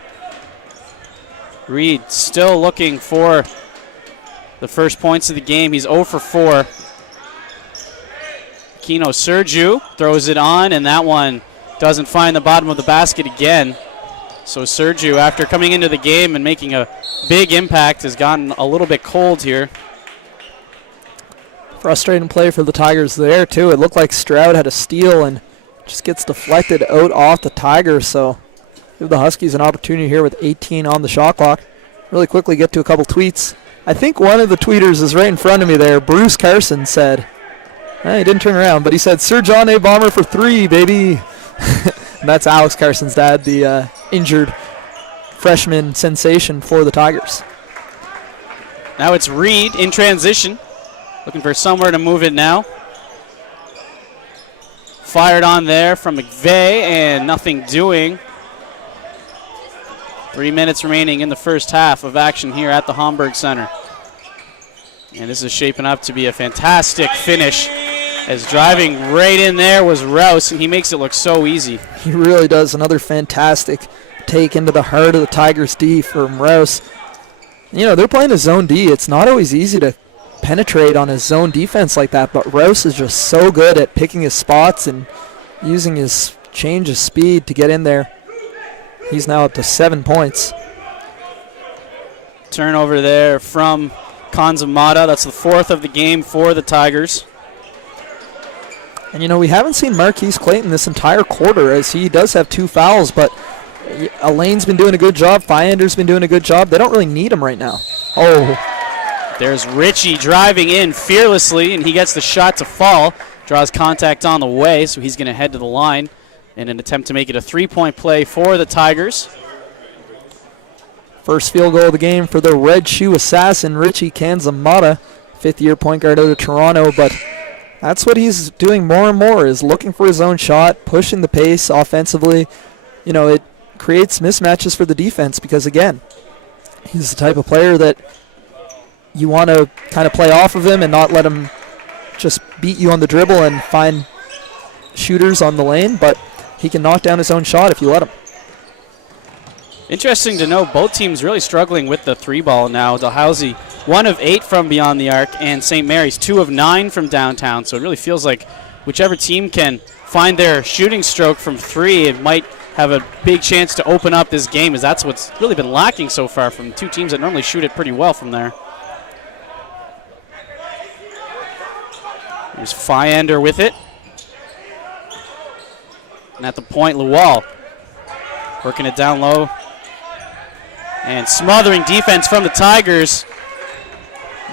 Reed still looking for the first points of the game. He's 0 for 4. Kino Sergiu throws it on, and that one doesn't find the bottom of the basket again. So Sergiu, after coming into the game and making a big impact, has gotten a little bit cold here. Frustrating play for the Tigers there, too. It looked like Stroud had a steal and just gets deflected out off the Tigers. So give the Huskies an opportunity here with 18 on the shot clock. Really quickly get to a couple tweets. I think one of the tweeters is right in front of me there. Bruce Carson said, he didn't turn around, but he said, Sir John A. Bomber for 3, baby. And that's Alex Carson's dad, the injured freshman sensation for the Tigers. Now it's Reed in transition. Looking for somewhere to move it now. Fired on there from McVeigh, and nothing doing. 3 minutes remaining in the first half of action here at the Homburg Center. And this is shaping up to be a fantastic finish, as driving right in there was Rouse, and he makes it look so easy. He really does. Another fantastic take into the heart of the Tigers' D from Rouse. You know, they're playing a zone D. It's not always easy to penetrate on a zone defense like that, but Rouse is just so good at picking his spots and using his change of speed to get in there. He's now up to 7 points. Turnover there from Kanzamata. That's the 4th of the game for the Tigers. And, you know, we haven't seen Marquis Clayton this entire quarter, as he does have 2 fouls, but Elaine's been doing a good job. Fyender's been doing a good job. They don't really need him right now. Oh. There's Ritchie driving in fearlessly, and he gets the shot to fall. Draws contact on the way, so he's going to head to the line in an attempt to make it a 3-point play for the Tigers. First field goal of the game for the Red Shoe Assassin, Richie Kanzamata, 5th-year point guard out of Toronto, but that's what he's doing more and more, is looking for his own shot, pushing the pace offensively. You know, it creates mismatches for the defense because, again, he's the type of player that you want to kind of play off of him and not let him just beat you on the dribble and find shooters on the lane, but he can knock down his own shot if you let him. Interesting to know both teams really struggling with the three ball now. Dalhousie 1 of 8 from beyond the arc, and St. Mary's 2 of 9 from downtown. So it really feels like whichever team can find their shooting stroke from three, it might have a big chance to open up this game, as that's what's really been lacking so far from two teams that normally shoot it pretty well from there. There's Fyander with it. And at the point, Luwal working it down low. And smothering defense from the Tigers.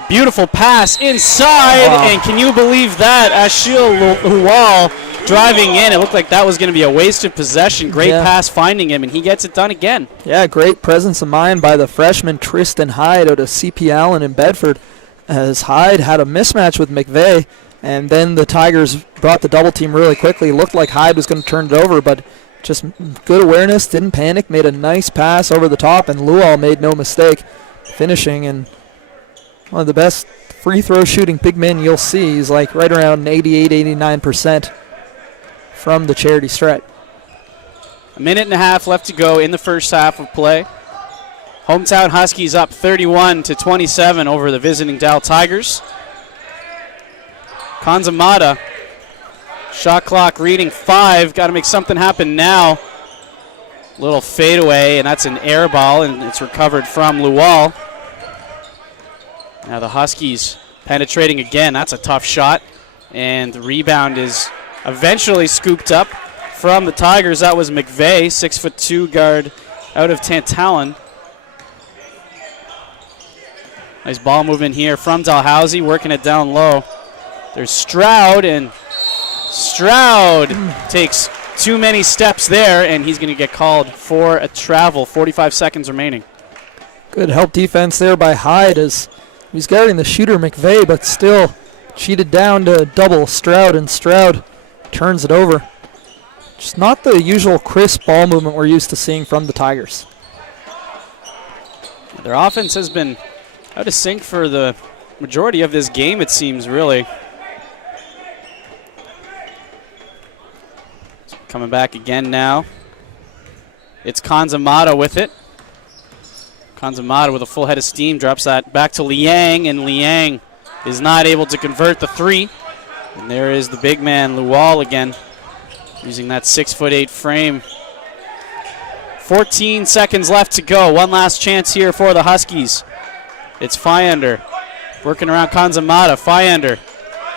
Beautiful pass inside, wow. And can you believe that? Ashil Luwal driving in. It looked like that was going to be a wasted possession. Great pass finding him, and he gets it done again. Yeah, great presence of mind by the freshman Tristan Hyde out of CP Allen in Bedford, as Hyde had a mismatch with McVeigh, and then the Tigers brought the double team really quickly. Looked like Hyde was going to turn it over, but just good awareness, didn't panic, made a nice pass over the top, and Luwal made no mistake finishing. And one of the best free throw shooting big men you'll see. He's like right around 88, 89% from the charity stripe. A minute and a half left to go in the first half of play. Hometown Huskies up 31-27 over the visiting Dal Tigers. Kanzamata, shot clock reading 5. Got to make something happen now. Little fadeaway, and that's an air ball, and it's recovered from Luwal. Now the Huskies penetrating again. That's a tough shot, and the rebound is eventually scooped up from the Tigers. That was McVeigh, 6'2" guard out of Tantallon. Nice ball movement here from Dalhousie, working it down low. There's Stroud, and Stroud takes too many steps there, and he's going to get called for a travel. 45 seconds remaining. Good help defense there by Hyde, as he's guarding the shooter McVeigh, but still cheated down to double Stroud, and Stroud turns it over. Just not the usual crisp ball movement we're used to seeing from the Tigers. Their offense has been out of sync for the majority of this game, it seems, really. Coming back again now. It's Kanzamata with it. Kanzamata with a full head of steam drops that back to Liang, and Liang is not able to convert the three. And there is the big man, Luwal, again, using that 6'8" frame. 14 seconds left to go. One last chance here for the Huskies. It's Fyander working around Kanzamata. Fyander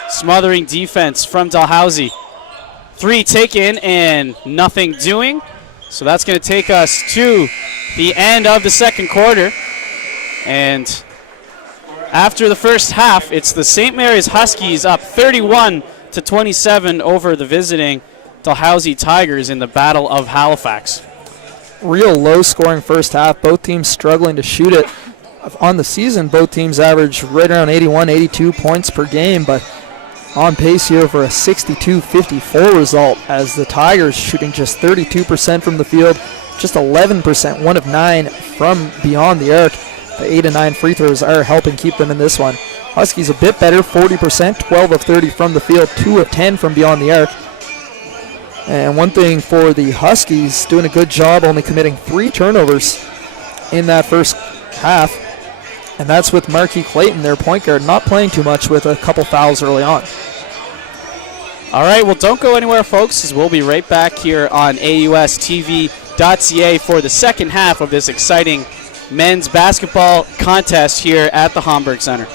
smothering defense from Dalhousie. 3 taken and nothing doing. So that's going to take us to the end of the second quarter. And after the first half, it's the St. Mary's Huskies up 31-27 over the visiting Dalhousie Tigers in the Battle of Halifax. Real low-scoring first half. Both teams struggling to shoot it. On the season, both teams average right around 81, 82 points per game, but on pace here for a 62-54 result, as the Tigers shooting just 32% from the field, just 11%, 1 of 9 from beyond the arc. The 8 and 9 free throws are helping keep them in this one. Huskies a bit better, 40%, 12 of 30 from the field, 2 of 10 from beyond the arc. And one thing for the Huskies, doing a good job only committing 3 turnovers in that first half. And that's with Marquis Clayton, their point guard, not playing too much with a couple fouls early on. All right, well, don't go anywhere, folks, as we'll be right back here on AUSTV.ca for the second half of this exciting men's basketball contest here at the Homburg Center.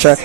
check.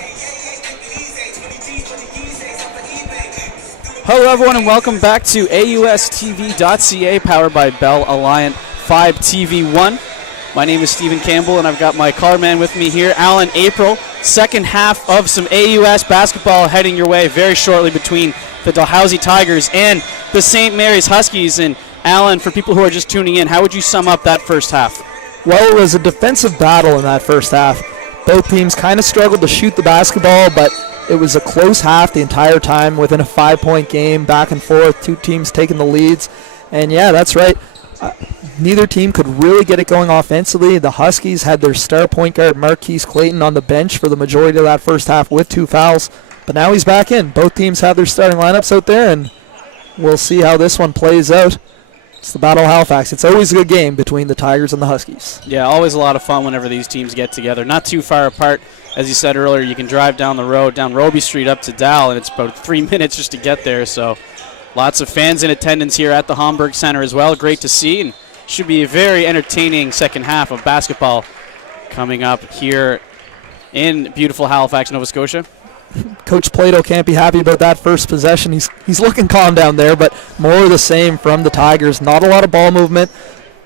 Hello, everyone, and welcome back to AUSTV.ca, powered by Bell Alliant 5 TV1. My name is Stephen Campbell, and I've got my color man with me here, Alan April. Second half of some AUS basketball heading your way very shortly between the Dalhousie Tigers and the St. Mary's Huskies. And Alan, for people who are just tuning in, how would you sum up that first half? Well, it was a defensive battle in that first half. Both teams kind of struggled to shoot the basketball, but it was a close half the entire time, within a 5-point game, back and forth, two teams taking the leads. And yeah, that's right. Neither team could really get it going offensively. The Huskies had their star point guard, Marquis Clayton, on the bench for the majority of that first half with 2 fouls. But now he's back in. Both teams have their starting lineups out there, and we'll see how this one plays out. It's the Battle of Halifax. It's always a good game between the Tigers and the Huskies. Yeah, always a lot of fun whenever these teams get together. Not too far apart. As you said earlier, you can drive down the road, down Roby Street up to Dal, and it's about 3 minutes just to get there. So lots of fans in attendance here at the Homburg Center as well. Great to see, and should be a very entertaining second half of basketball coming up here in beautiful Halifax, Nova Scotia. Coach Plato can't be happy about that first possession. He's looking calm down there, but more of the same from the Tigers. Not a lot of ball movement,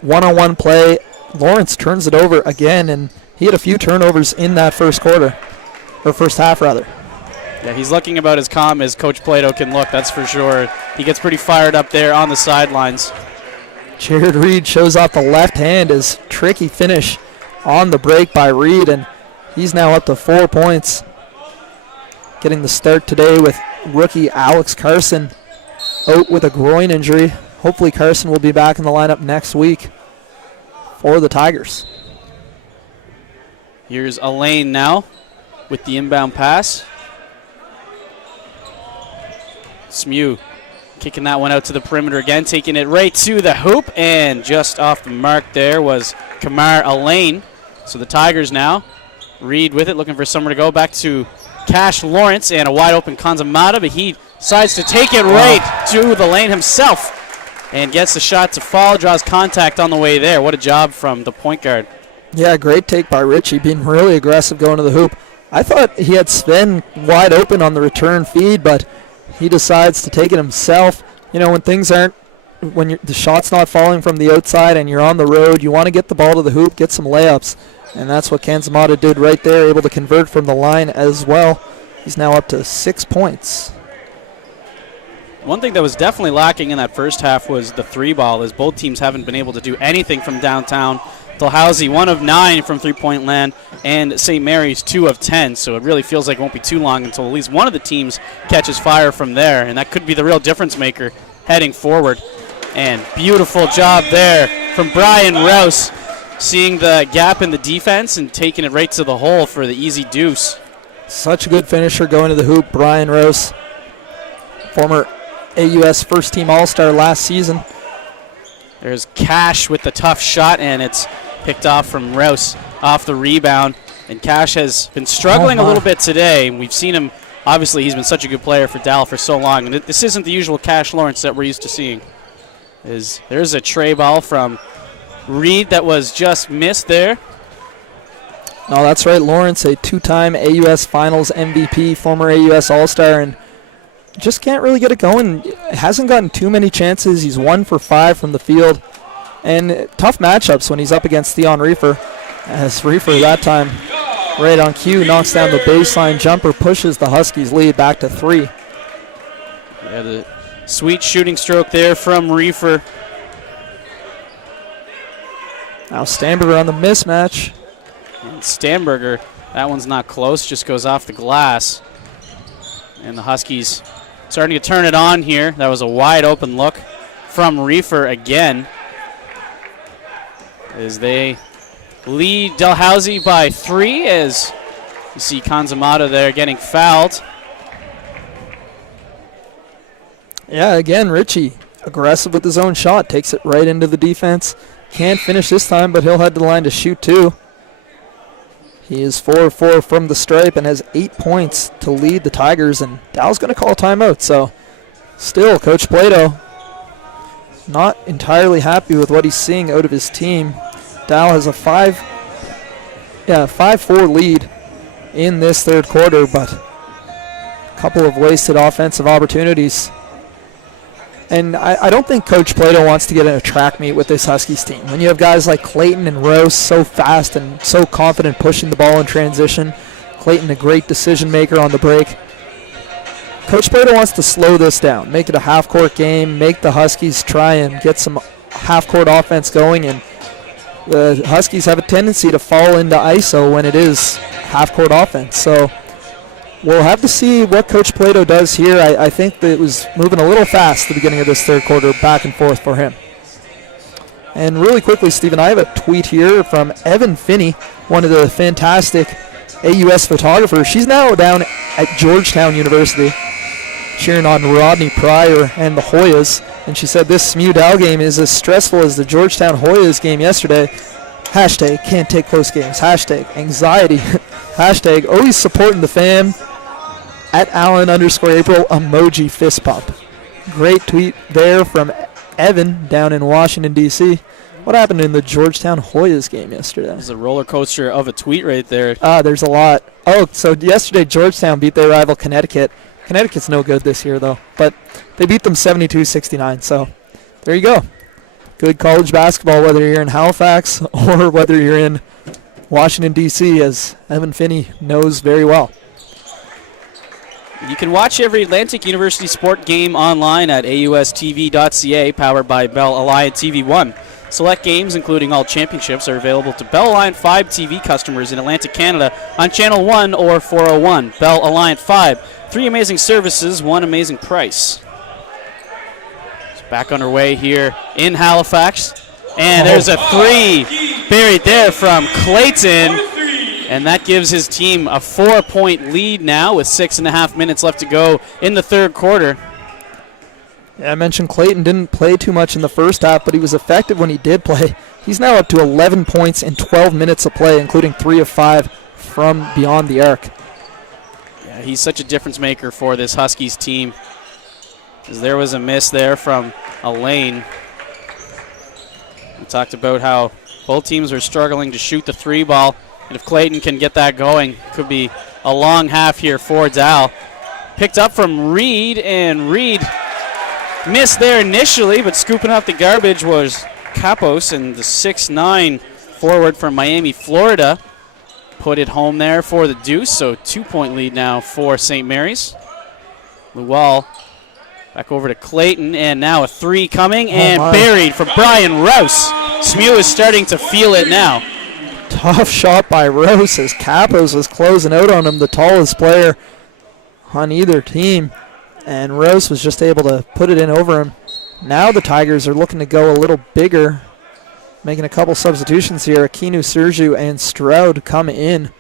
one-on-one play. Lawrence turns it over again, and he had a few turnovers in that first quarter, or first half rather. Yeah, he's looking about as calm as Coach Plato can look, that's for sure. He gets pretty fired up there on the sidelines. Jared Reed shows off the left hand. As tricky finish on the break by Reed, and he's now up to 4 points. Getting the start today with rookie Alex Carson out with a groin injury. Hopefully Carson will be back in the lineup next week for the Tigers. Here's Elaine now with the inbound pass. SMU kicking that one out to the perimeter again, taking it right to the hoop, and just off the mark there was Kamar Elaine. So the Tigers now, Reed with it, looking for somewhere to go, back to Cash Lawrence, and a wide open Kanzamata, but he decides to take it right to the lane himself and gets the shot to fall, draws contact on the way there. What a job from the point guard. Yeah, great take by Richie, being really aggressive going to the hoop. I thought he had Sven wide open on the return feed, but he decides to take it himself. You know, when things aren't, when the shot's not falling from the outside and you're on the road, you want to get the ball to the hoop, get some layups. And that's what Kanzamata did right there, able to convert from the line as well. He's now up to 6 points. One thing that was definitely lacking in that first half was the 3-ball, as both teams haven't been able to do anything from downtown. Dalhousie 1 of 9 from three-point land, and St. Mary's 2 of 10. So it really feels like it won't be too long until at least one of the teams catches fire from there, and that could be the real difference maker heading forward. And beautiful job there from Brian Rouse, seeing the gap in the defense and taking it right to the hole for the easy deuce. Such a good finisher going to the hoop, Brian Rouse, former AUS first-team All-Star last season. There's Cash with the tough shot, and it's picked off from Rouse off the rebound. And Cash has been struggling a little bit today. We've seen him, obviously he's been such a good player for Dal for so long. And this isn't the usual Cash Lawrence that we're used to seeing. There's a tray ball from Reed that was just missed there. No, that's right. Lawrence, a 2-time AUS Finals MVP, former AUS All-Star, and just can't really get it going. Hasn't gotten too many chances. He's 1 for 5 from the field. And tough matchups when he's up against Theon Reefer. As Reefer that time, right on cue, knocks down the baseline jumper, pushes the Huskies' lead back to 3. Yeah, the sweet shooting stroke there from Reefer. Now Stamberger on the mismatch. And Stamberger, that one's not close, just goes off the glass. And the Huskies starting to turn it on here. That was a wide open look from Reefer again, as they lead Dalhousie by 3, as you see Kanzamata there getting fouled. Yeah, again, Richie, aggressive with his own shot, takes it right into the defense. Can't finish this time, but he'll head to the line to shoot 2. He is 4-4 from the stripe and has 8 points to lead the Tigers, and Dal's going to call a timeout. So still, Coach Plato not entirely happy with what he's seeing out of his team. Dal has a 5-4 lead in this third quarter, but a couple of wasted offensive opportunities. And I don't think Coach Plato wants to get in a track meet with this Huskies team. When you have guys like Clayton and Rose so fast and so confident pushing the ball in transition, Clayton a great decision maker on the break. Coach Plato wants to slow this down, make it a half-court game, make the Huskies try and get some half-court offense going, and the Huskies have a tendency to fall into ISO when it is half-court offense. So we'll have to see what Coach Plato does here. I think that it was moving a little fast at the beginning of this third quarter, back and forth for him. And really quickly, Stephen, I have a tweet here from Evan Finney, one of the fantastic AUS photographers. She's now down at Georgetown University, cheering on Rodney Pryor and the Hoyas. And she said this SMU Dal game is as stressful as the Georgetown Hoyas game yesterday. Hashtag can't take close games. Hashtag anxiety. Hashtag always supporting the fam. At Allen_April emoji fist pump. Great tweet there from Evan down in Washington, D.C. What happened in the Georgetown Hoyas game yesterday? It was a roller coaster of a tweet right there. There's a lot. Oh, so yesterday Georgetown beat their rival Connecticut. Connecticut's no good this year, though. But they beat them 72-69. So there you go. Good college basketball, whether you're in Halifax or whether you're in Washington, D.C., as Evan Finney knows very well. You can watch every Atlantic University sport game online at AUSTV.ca, powered by Bell Alliant TV 1. Select games, including all championships, are available to Bell Alliant 5 TV customers in Atlantic Canada on Channel 1 or 401. Bell Alliant 5. 3 amazing services, 1 amazing price. It's back underway here in Halifax. And there's a 3 buried there from Clayton. And that gives his team a 4-point lead now with 6.5 minutes left to go in the third quarter. Yeah, I mentioned Clayton didn't play too much in the first half, but he was effective when he did play. He's now up to 11 points in 12 minutes of play, including 3 of 5 from beyond the arc. Yeah, he's such a difference maker for this Huskies team. As there was a miss there from Elaine. We talked about how both teams are struggling to shoot the 3 ball. And if Clayton can get that going, could be a long half here for Dal. Picked up from Reed, and Reed missed there initially, but scooping up the garbage was Capos, and the 6'9" forward from Miami, Florida, put it home there for the deuce. So 2-point lead now for St. Mary's. Luwal back over to Clayton, and now a 3 coming, and buried for Brian Rouse. SMU is starting to feel it now. Tough shot by Rose as Capos was closing out on him, the tallest player on either team. And Rose was just able to put it in over him. Now the Tigers are looking to go a little bigger, making a couple substitutions here. Akinu Sergiu and Stroud come in.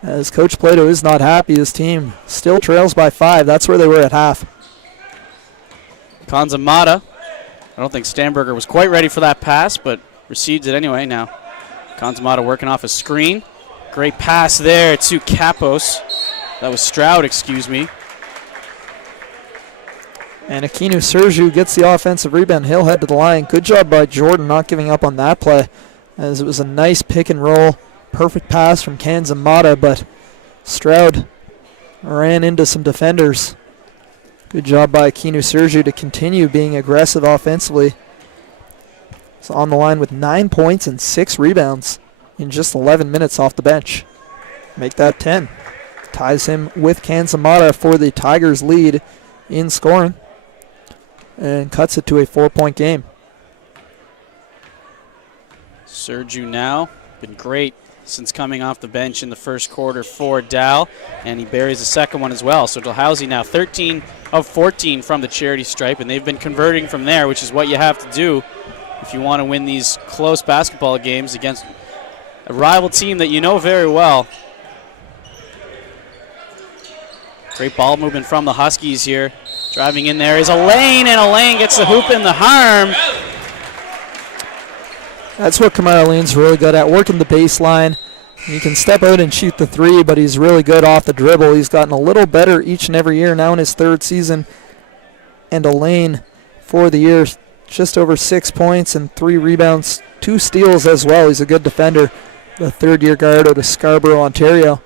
As Coach Plato is not happy, his team still trails by 5. That's where they were at half. Kanzamata. I don't think Stamberger was quite ready for that pass, but receives it anyway now. Kanzamata working off a screen. Great pass there to Capos. That was Stroud, excuse me. And Akinu Sergiu gets the offensive rebound. He'll head to the line. Good job by Jordan not giving up on that play, as it was a nice pick and roll. Perfect pass from Kanzamata, but Stroud ran into some defenders. Good job by Akinu Sergiu to continue being aggressive offensively. He's on the line with 9 points and 6 rebounds in just 11 minutes off the bench. Make that 10. Ties him with Kanzamata for the Tigers' lead in scoring, and cuts it to a 4-point game. Sergiu now been great since coming off the bench in the first quarter for Dal, and he buries the second one as well. So Dalhousie now 13 of 14 from the charity stripe, and they've been converting from there, which is what you have to do if you want to win these close basketball games against a rival team that you know very well. Great ball movement from the Huskies here. Driving in there is Elaine, and Elaine gets the hoop and the harm. That's what Kamara Lane's really good at, working the baseline. He can step out and shoot the 3, but he's really good off the dribble. He's gotten a little better each and every year, now in his 3rd season. And Elaine, for the year, just over 6 points and 3 rebounds, 2 steals as well. He's a good defender, the 3rd-year guard out of Scarborough, Ontario.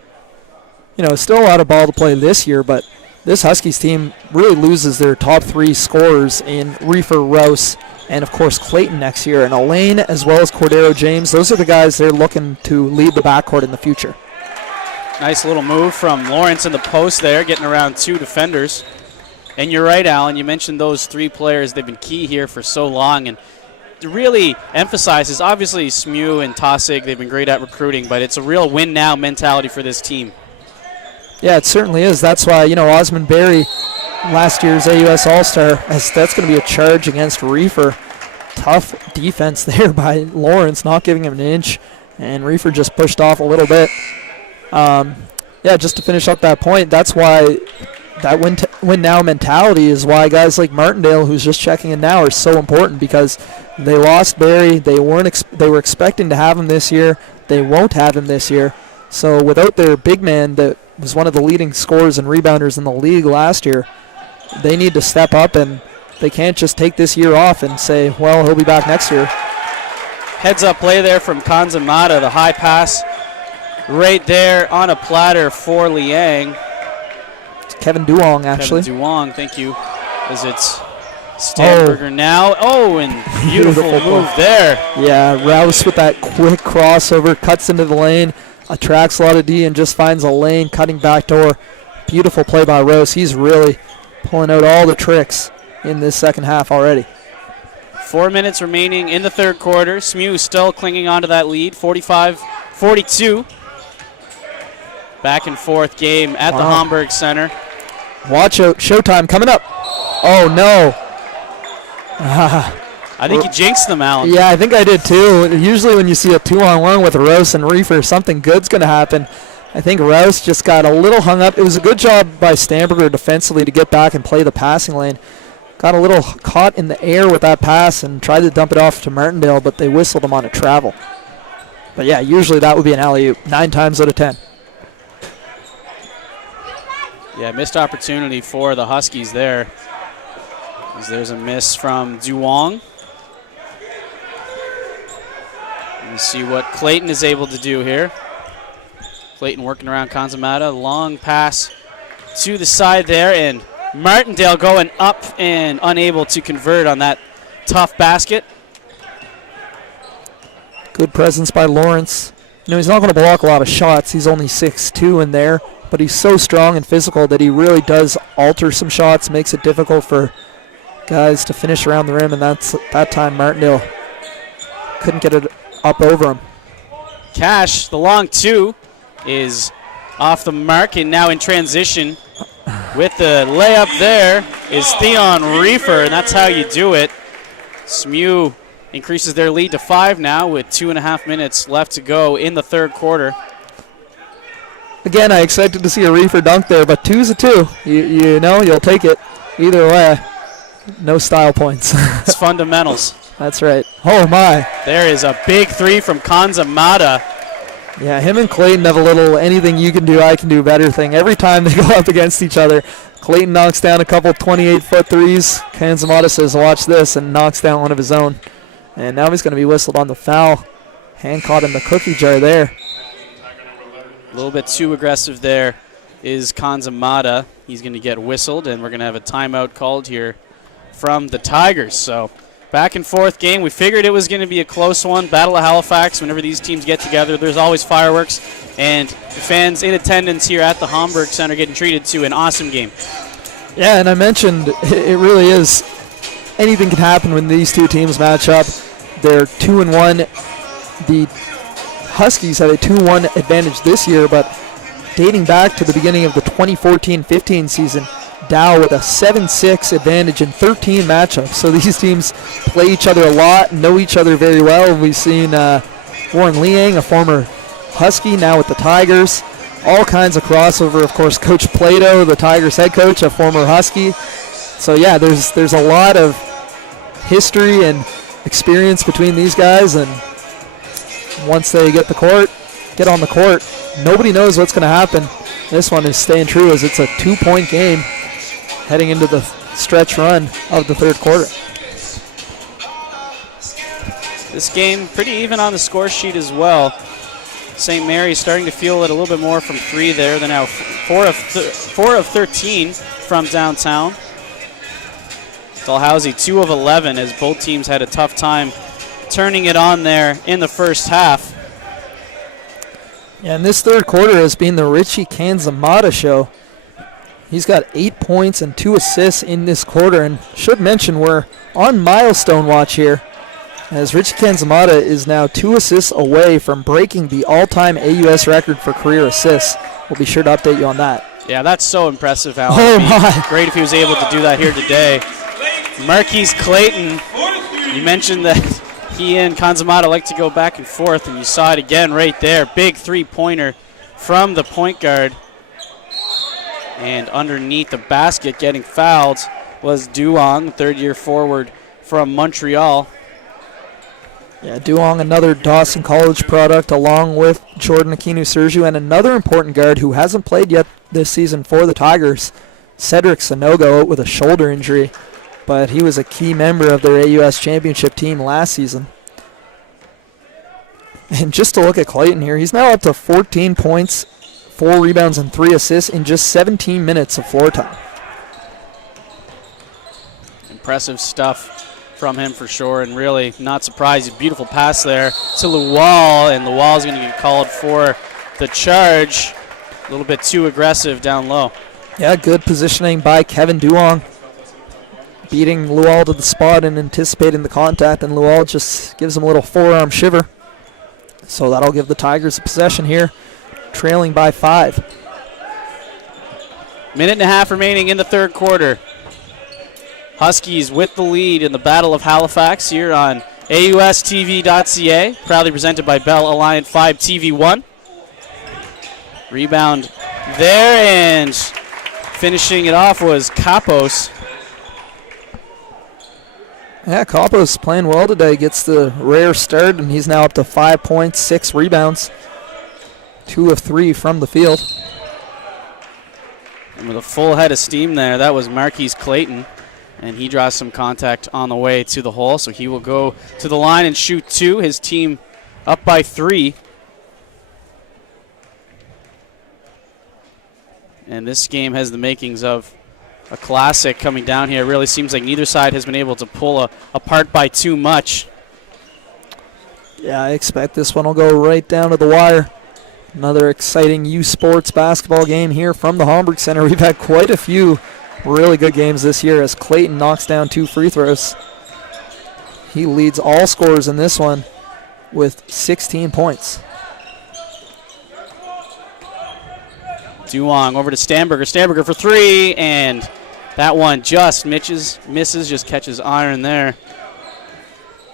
still a lot of ball to play this year, but this Huskies team really loses their top 3 scorers in Reefer, Rouse, and, of course, Clayton next year. And Elaine as well as Cordero James, those are the guys they're looking to lead the backcourt in the future. Nice little move from Lawrence in the post there, getting around 2 defenders. And you're right, Alan, you mentioned those 3 players. They've been key here for so long. And to really emphasize is obviously SMU and Tausig, they've been great at recruiting, but it's a real win-now mentality for this team. Yeah, it certainly is. That's why, Osmond Berry, last year's AUS All-Star, that's going to be a charge against Reefer. Tough defense there by Lawrence, not giving him an inch, and Reefer just pushed off a little bit. Just to finish up that point, that's why that win-now mentality is why guys like Martindale, who's just checking in now, are so important, because they lost Berry. They were expecting to have him this year. They won't have him this year. So without their big man that was one of the leading scorers and rebounders in the league last year, they need to step up, and they can't just take this year off and say, well, he'll be back next year. Heads-up play there from Kanzamata, the high pass right there on a platter for Liang. It's Kevin Duong, actually. Kevin Duong, thank you. As it's Stanberger now. Oh, and beautiful move there. Yeah, Rouse with that quick crossover, cuts into the lane, attracts a lot of D, and just finds a lane, cutting back door. Beautiful play by Rouse. He's really pulling out all the tricks in this second half already. 4 minutes remaining in the third quarter. SMU still clinging on to that lead, 45-42. Back and forth game at the Hamburg Center. Watch out, showtime coming up. Oh, no. I think you jinxed them, Alan. Yeah, I think I did too. Usually when you see a 2-on-1 with Rouse and Reefer, something good's going to happen. I think Rouse just got a little hung up. It was a good job by Stamberger defensively to get back and play the passing lane. Got a little caught in the air with that pass and tried to dump it off to Martindale, but they whistled him on a travel. But yeah, usually that would be an alley-oop, 9 times out of 10. Yeah, missed opportunity for the Huskies there. As there's a miss from Duong. Let me see what Clayton is able to do here. Clayton working around Kanzamata. Long pass to the side there, and Martindale going up and unable to convert on that tough basket. Good presence by Lawrence. He's not going to block a lot of shots. He's only 6'2" in there, but he's so strong and physical that he really does alter some shots, makes it difficult for guys to finish around the rim, and that time Martindale couldn't get it up over him. Cash, the long 2, is off the mark, and now in transition with the layup there is Theon Reefer, and that's how you do it. SMU increases their lead to 5 now with 2.5 minutes left to go in the third quarter. Again, I expected to see a Reefer dunk there, but 2's a 2. You'll take it either way. No style points. It's fundamentals. That's right. Oh, my. There is a big 3 from Kanzamata. Yeah, him and Clayton have a little anything you can do, I can do better thing. Every time they go up against each other, Clayton knocks down a couple 28-foot threes. Kanzamata says, watch this, and knocks down one of his own. And now he's going to be whistled on the foul. Hand caught in the cookie jar there. A little bit too aggressive there is Kanzamata. He's going to get whistled, and we're going to have a timeout called here from the Tigers. So back and forth game. We figured it was going to be a close one. Battle of Halifax. Whenever these teams get together, there's always fireworks. And the fans in attendance here at the Hamburg Center getting treated to an awesome game. Yeah, and I mentioned it really is anything can happen when these two teams match up. They're 2-1. The Huskies had a 2-1 advantage this year, but dating back to the beginning of the 2014-15 season, Dow with a 7-6 advantage in 13 matchups. So these teams play each other a lot, know each other very well. We've seen Warren Liang, a former Husky, now with the Tigers. All kinds of crossover. Of course, Coach Plato, the Tigers head coach, a former Husky. So yeah, there's a lot of history and experience between these guys, and once they get on the court, nobody knows what's going to happen. This one is staying true as it's a 2-point game heading into the stretch run of the third quarter. This game pretty even on the score sheet as well. St. Mary's starting to feel it a little bit more from three there. They're now 4 of 13 from downtown. Dalhousie 2 of 11 as both teams had a tough time turning it on there in the first half. Yeah, and this third quarter has been the Richie Kanzamata show. He's got 8 points and 2 assists in this quarter, and should mention we're on milestone watch here, as Richie Kanzamata is now 2 assists away from breaking the all-time AUS record for career assists. We'll be sure to update you on that. Yeah, that's so impressive, Alan. Oh, my. Great if he was able to do that here today. Marquis Clayton, you mentioned that he and Kanzamata like to go back and forth, and you saw it again right there. Big three-pointer from the point guard. And underneath the basket getting fouled was Duong, third-year forward from Montreal. Yeah, Duong, another Dawson College product, along with Jordan Akinu-Sergiu, and another important guard who hasn't played yet this season for the Tigers, Cedric Sanogo, out with a shoulder injury. But he was a key member of their AUS championship team last season. And just to look at Clayton here, he's now up to 14 points, 4 rebounds, and 3 assists in just 17 minutes of floor time. Impressive stuff from him for sure, and really not surprised. A beautiful pass there to Lual, and Lual's going to get called for the charge. A little bit too aggressive down low. Yeah, good positioning by Kevin Duong, beating Lual to the spot and anticipating the contact, and Lual just gives him a little forearm shiver. So that'll give the Tigers a possession here, trailing by 5. Minute and a half remaining in the third quarter. Huskies with the lead in the Battle of Halifax here on AUSTV.ca, proudly presented by Bell Alliant 5 TV1. Rebound there, and finishing it off was Kapos. Yeah, Kapos playing well today, gets the rare start, and he's now up to 5 points, 6 rebounds, 2 of 3 from the field. And with a full head of steam there, that was Marquis Clayton. And he draws some contact on the way to the hole, so he will go to the line and shoot 2. His team up by 3. And this game has the makings of a classic coming down here. It really seems like neither side has been able to pull apart by too much. Yeah, I expect this one will go right down to the wire. Another exciting U Sports basketball game here from the Homburg Center. We've had quite a few really good games this year as Clayton knocks down 2 free throws. He leads all scorers in this one with 16 points. Duong over to Stamberger. Stamberger for 3, and that one just misses, just catches iron there.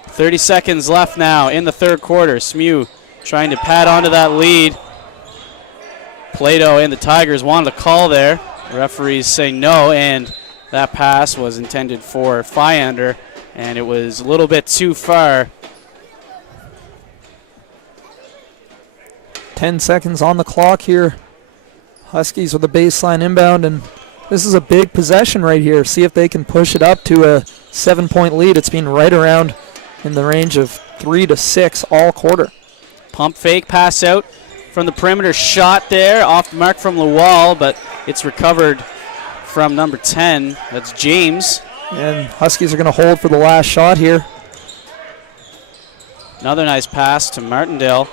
30 seconds left now in the third quarter. SMU trying to pad onto that lead. Plato and the Tigers wanted a call there. Referees say no, and that pass was intended for Fyander, and it was a little bit too far. 10 seconds on the clock here. Huskies with a baseline inbound, and this is a big possession right here. See if they can push it up to a 7-point lead. It's been right around in the range of 3 to 6 all quarter. Pump fake, pass out from the perimeter, shot there, off the mark from Lual, but it's recovered from number 10. That's James. And Huskies are going to hold for the last shot here. Another nice pass to Martindale.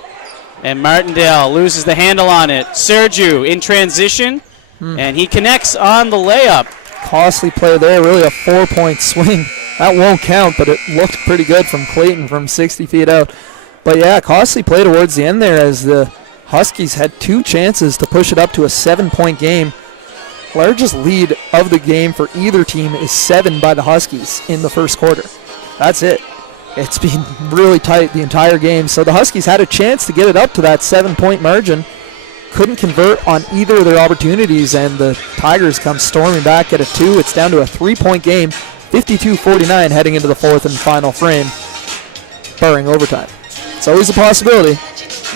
And Martindale loses the handle on it. Sergiu in transition, and he connects on the layup. Costly play there, really a 4-point swing. That won't count, but it looked pretty good from Clayton from 60 feet out. But yeah, costly play towards the end there as the Huskies had 2 chances to push it up to a 7-point game. Largest lead of the game for either team is 7 by the Huskies in the first quarter. That's it. It's been really tight the entire game, so the Huskies had a chance to get it up to that 7-point margin. Couldn't convert on either of their opportunities, and the Tigers come storming back at a 2. It's down to a 3-point game, 52-49 heading into the fourth and final frame, barring overtime. It's always a possibility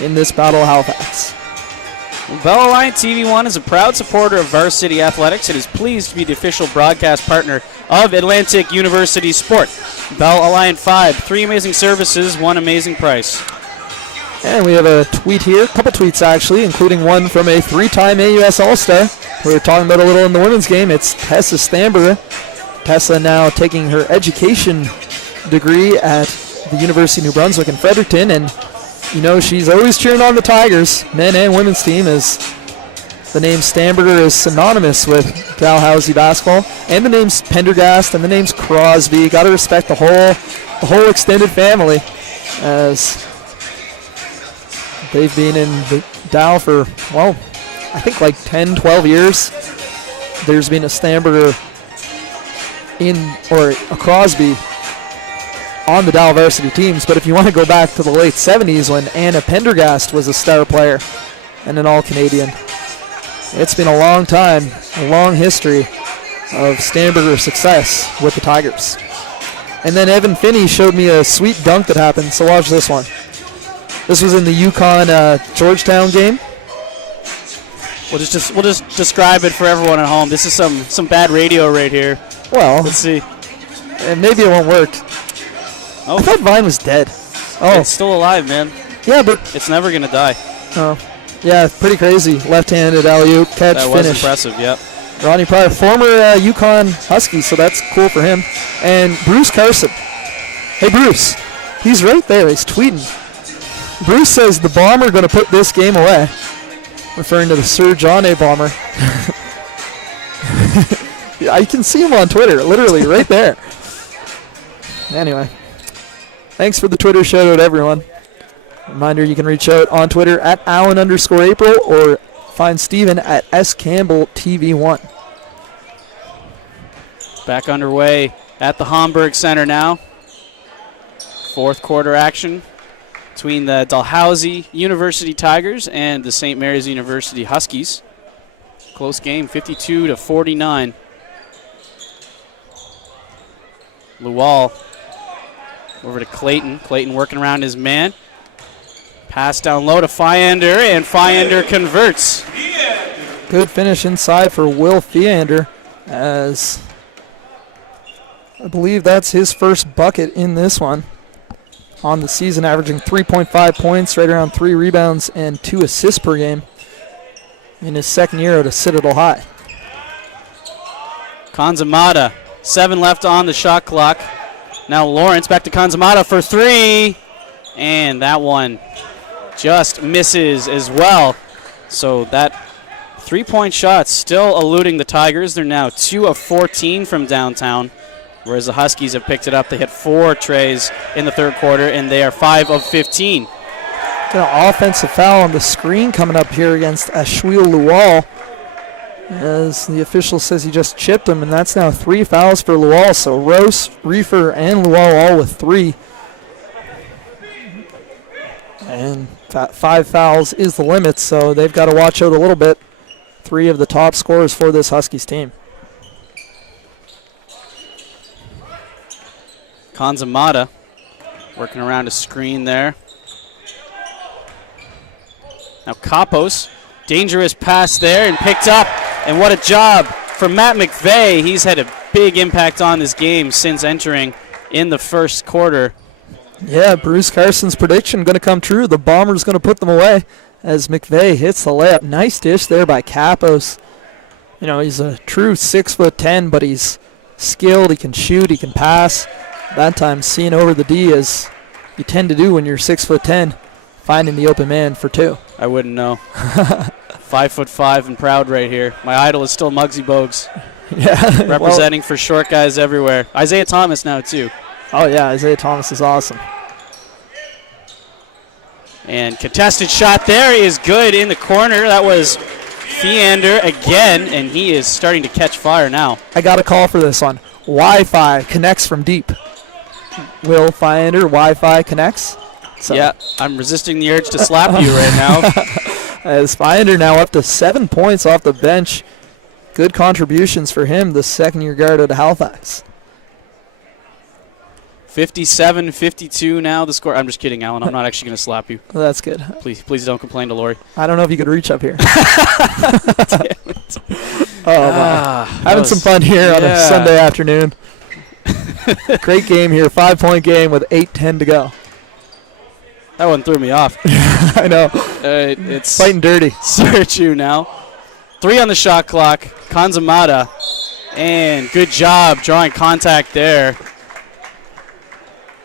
in this Battle of Halifax. Bell Alliant TV1 is a proud supporter of Varsity Athletics and is pleased to be the official broadcast partner of Atlantic University Sport. Bell Alliant 5, 3 amazing services, 1 amazing price. And we have a tweet here, a couple tweets actually, including one from a 3-time AUS All-Star. We were talking about a little in the women's game. It's Tessa Stamberger. Tessa now taking her education degree at the University of New Brunswick in Fredericton, and she's always cheering on the Tigers, men and women's team, as the name Stamberger is synonymous with Dalhousie basketball, and the name's Pendergast and the name's Crosby. Got to respect the whole extended family, as they've been in the Dow for, well, I think like 10, 12 years. There's been a Stamberger or a Crosby on the Dow varsity teams, but if you want to go back to the late 70s when Anna Pendergast was a star player and an All-Canadian, it's been a long time, a long history of Stamberger success with the Tigers. And then Evan Finney showed me a sweet dunk that happened, so watch this one. This was in the UConn-Georgetown game. We'll just describe it for everyone at home. This is some bad radio right here. Well, let's see. And maybe it won't work. Oh, I thought Vine was dead. Oh, it's still alive, man. Yeah, but it's never gonna die. Oh, yeah, pretty crazy. Left-handed alley-oop catch that finish. Was impressive. Yep. Ronnie Pryor, former UConn Husky, so that's cool for him. And Bruce Carson. Hey, Bruce. He's right there. He's tweeting. Bruce says the Bomber going to put this game away, referring to the Sir John A. Bomber. I can see him on Twitter, literally right there. Anyway, thanks for the Twitter shout-out, everyone. Reminder, you can reach out on Twitter at Allen_April or find Steven at SCampbellTV1. Back underway at the Homburg Center now. Fourth quarter action between the Dalhousie University Tigers and the St. Mary's University Huskies. Close game, 52-49. Luwal over to Clayton. Clayton working around his man. Pass down low to Fiander, and Fiander converts. Good finish inside for Will Fiander, as I believe that's his first bucket in this one. On the season, averaging 3.5 points, right around 3 rebounds, and 2 assists per game in his second year at a Citadel High. Kanzamata, 7 left on the shot clock. Now Lawrence back to Kanzamata for 3, and that one just misses as well. So that 3-point shot still eluding the Tigers. They're now 2 of 14 from downtown, whereas the Huskies have picked it up. They hit 4 trays in the third quarter, and they are 5 of 15. Got an offensive foul on the screen coming up here against Ashwil Luwal, as the official says he just chipped him, and that's now 3 fouls for Luwal. So Rose, Reefer, and Luwal all with 3. And 5 fouls is the limit, so they've got to watch out a little bit. 3 of the top scorers for this Huskies team. Kanzamata working around a screen there. Now Kapos, dangerous pass there and picked up. And what a job from Matt McVeigh. He's had a big impact on this game since entering in the first quarter. Yeah, Bruce Carson's prediction going to come true. The Bombers going to put them away as McVeigh hits the layup. Nice dish there by Kapos. You know, he's a true 6'10", but he's skilled. He can shoot. He can pass. That time, seeing over the D as you tend to do when you're 6'10", finding the open man for 2. I wouldn't know. 5'5" and proud right here. My idol is still Muggsy Bogues. Yeah, representing for short guys everywhere. Isaiah Thomas now too. Oh yeah, Isaiah Thomas is awesome. And contested shot there is good in the corner. That was Fiander again, and he is starting to catch fire now. I got a call for this one. Wi-Fi connects from deep. Will Fiander Wi-Fi connects? So. Yeah, I'm resisting the urge to slap you right now. As Fiander now up to 7 points off the bench. Good contributions for him, the second-year guard out of Halifax. 57-52 now the score. I'm just kidding, Alan. I'm not actually going to slap you. That's good. Please don't complain to Lori. I don't know if you could reach up here. Damn it. Having some fun here on a Sunday afternoon. Great game here, 5-point game with 8:10 to go. That one threw me off. I know. It's Fighting dirty. Sergiu now. 3 on the shot clock. Kanzamata. And good job drawing contact there.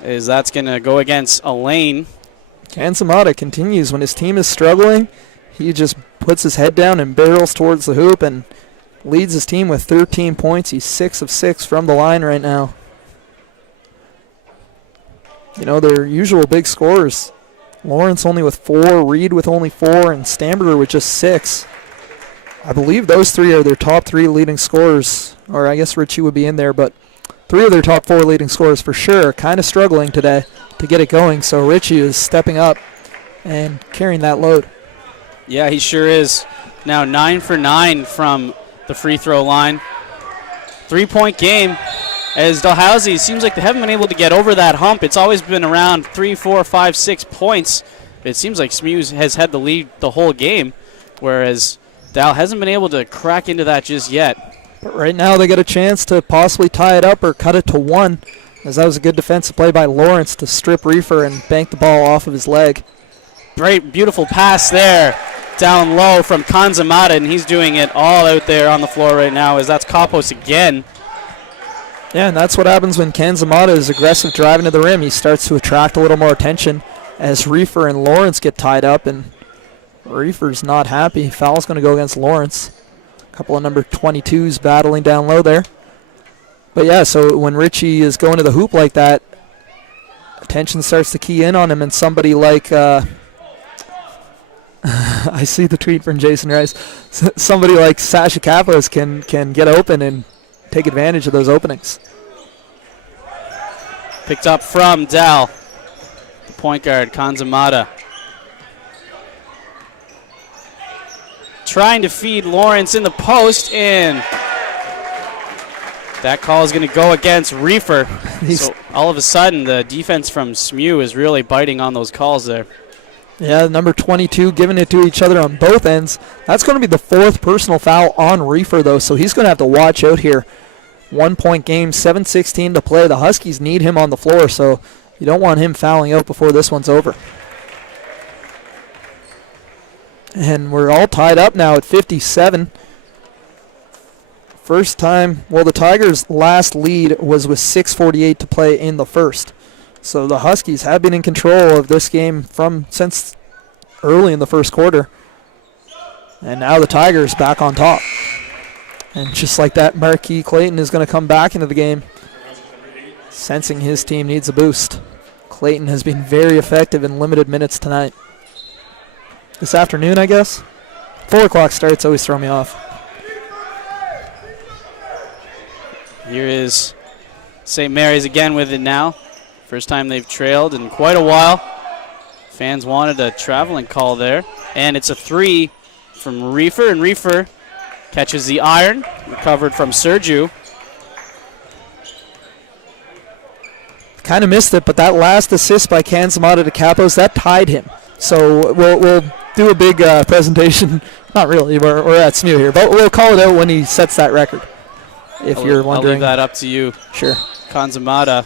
That's going to go against Elaine. Kanzamata continues. When his team is struggling, he just puts his head down and barrels towards the hoop and leads his team with 13 points. He's 6 of 6 from the line right now. You know, their usual big scorers. Lawrence only with 4, Reed with only 4, and Stamberger with just 6. I believe those 3 are their top 3 leading scorers. Or I guess Richie would be in there, but 3 of their top 4 leading scorers for sure. Kind of struggling today to get it going, so Richie is stepping up and carrying that load. Yeah, he sure is. Now 9 for 9 from the free throw line. 3-point game. As Dalhousie seems like they haven't been able to get over that hump. It's always been around 3, 4, 5, 6 points. It seems like SMU has had the lead the whole game, whereas Dal hasn't been able to crack into that just yet. But right now they get a chance to possibly tie it up or cut it to 1, as that was a good defensive play by Lawrence to strip Reefer and bank the ball off of his leg. Great, beautiful pass there down low from Kanzamata, and he's doing it all out there on the floor right now as that's Kapos again. Yeah, and that's what happens when Kanzamata is aggressive driving to the rim. He starts to attract a little more attention as Reefer and Lawrence get tied up, and Reefer's not happy. Foul's going to go against Lawrence. A couple of number 22s battling down low there. But yeah, so when Richie is going to the hoop like that, attention starts to key in on him, and somebody like I see the tweet from Jason Rice. Somebody like Sasha Kapos can get open and take advantage of those openings. Picked up from Dal, the point guard, Kanzamata. Trying to feed Lawrence in the post, and that call is going to go against Reefer. So all of a sudden, the defense from SMU is really biting on those calls there. Yeah, number 22 giving it to each other on both ends. That's going to be the 4th personal foul on Reefer, though, so he's going to have to watch out here. 1-point game, 7:16 to play. The Huskies need him on the floor, so you don't want him fouling out before this one's over. And we're all tied up now at 57. First time, well, the Tigers' last lead was with 6:48 to play in the first. So the Huskies have been in control of this game since early in the first quarter. And now the Tigers back on top. And just like that, Marquis Clayton is going to come back into the game, sensing his team needs a boost. Clayton has been very effective in limited minutes tonight. This afternoon, I guess. 4 o'clock starts always throw me off. Here is St. Mary's again with it now. First time they've trailed in quite a while. Fans wanted a traveling call there. And it's a 3 from Reefer, and Reefer catches the iron, recovered from Sergiu. Kind of missed it, but that last assist by Kanzamata to Kapos, that tied him. So we'll do a big presentation. Not really, we're at SMU here, but we'll call it out when he sets that record, if you're wondering. I'll leave that up to you. Sure. Kanzamata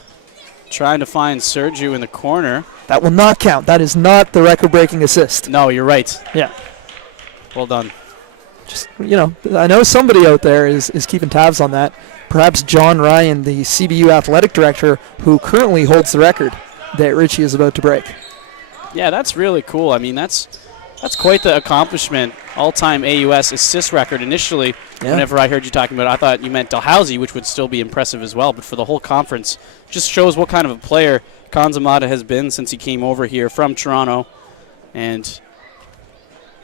trying to find Sergiu in the corner. That will not count. That is not the record-breaking assist. No, you're right. Yeah. Well done. Just, I know somebody out there is keeping tabs on that. Perhaps John Ryan, the CBU athletic director, who currently holds the record that Richie is about to break. Yeah, that's really cool. I mean, that's quite the accomplishment. All-time AUS assist record. Initially, whenever I heard you talking about it, I thought you meant Dalhousie, which would still be impressive as well. But for the whole conference, just shows what kind of a player Kanzamata has been since he came over here from Toronto. And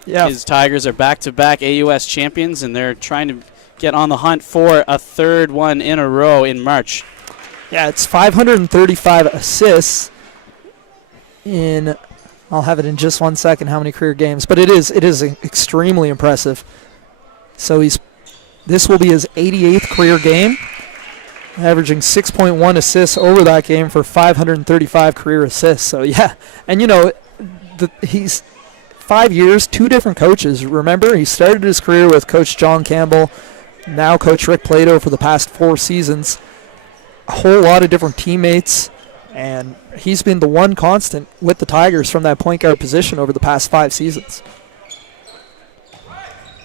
his Tigers are back-to-back AUS champions, and they're trying to get on the hunt for a 3rd one in a row in March. Yeah, it's 535 assists in... I'll have it in just 1 second how many career games, but it is extremely impressive. So this will be his 88th career game, averaging 6.1 assists over that game for 535 career assists. So yeah, and he's 5 years, 2 different coaches. Remember, he started his career with Coach John Campbell, now Coach Rick Plato for the past 4 seasons. A whole lot of different teammates. And he's been the one constant with the Tigers from that point guard position over the past 5 seasons.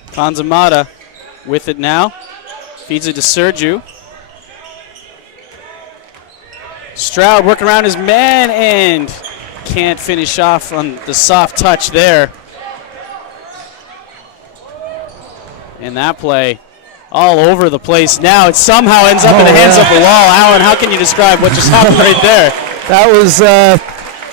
Kanzamata with it now. Feeds it to Sergiu. Stroud working around his man and can't finish off on the soft touch there. And that play all over the place now. It somehow ends up in the hands of Bilal. Alan, how can you describe what just happened right there? That was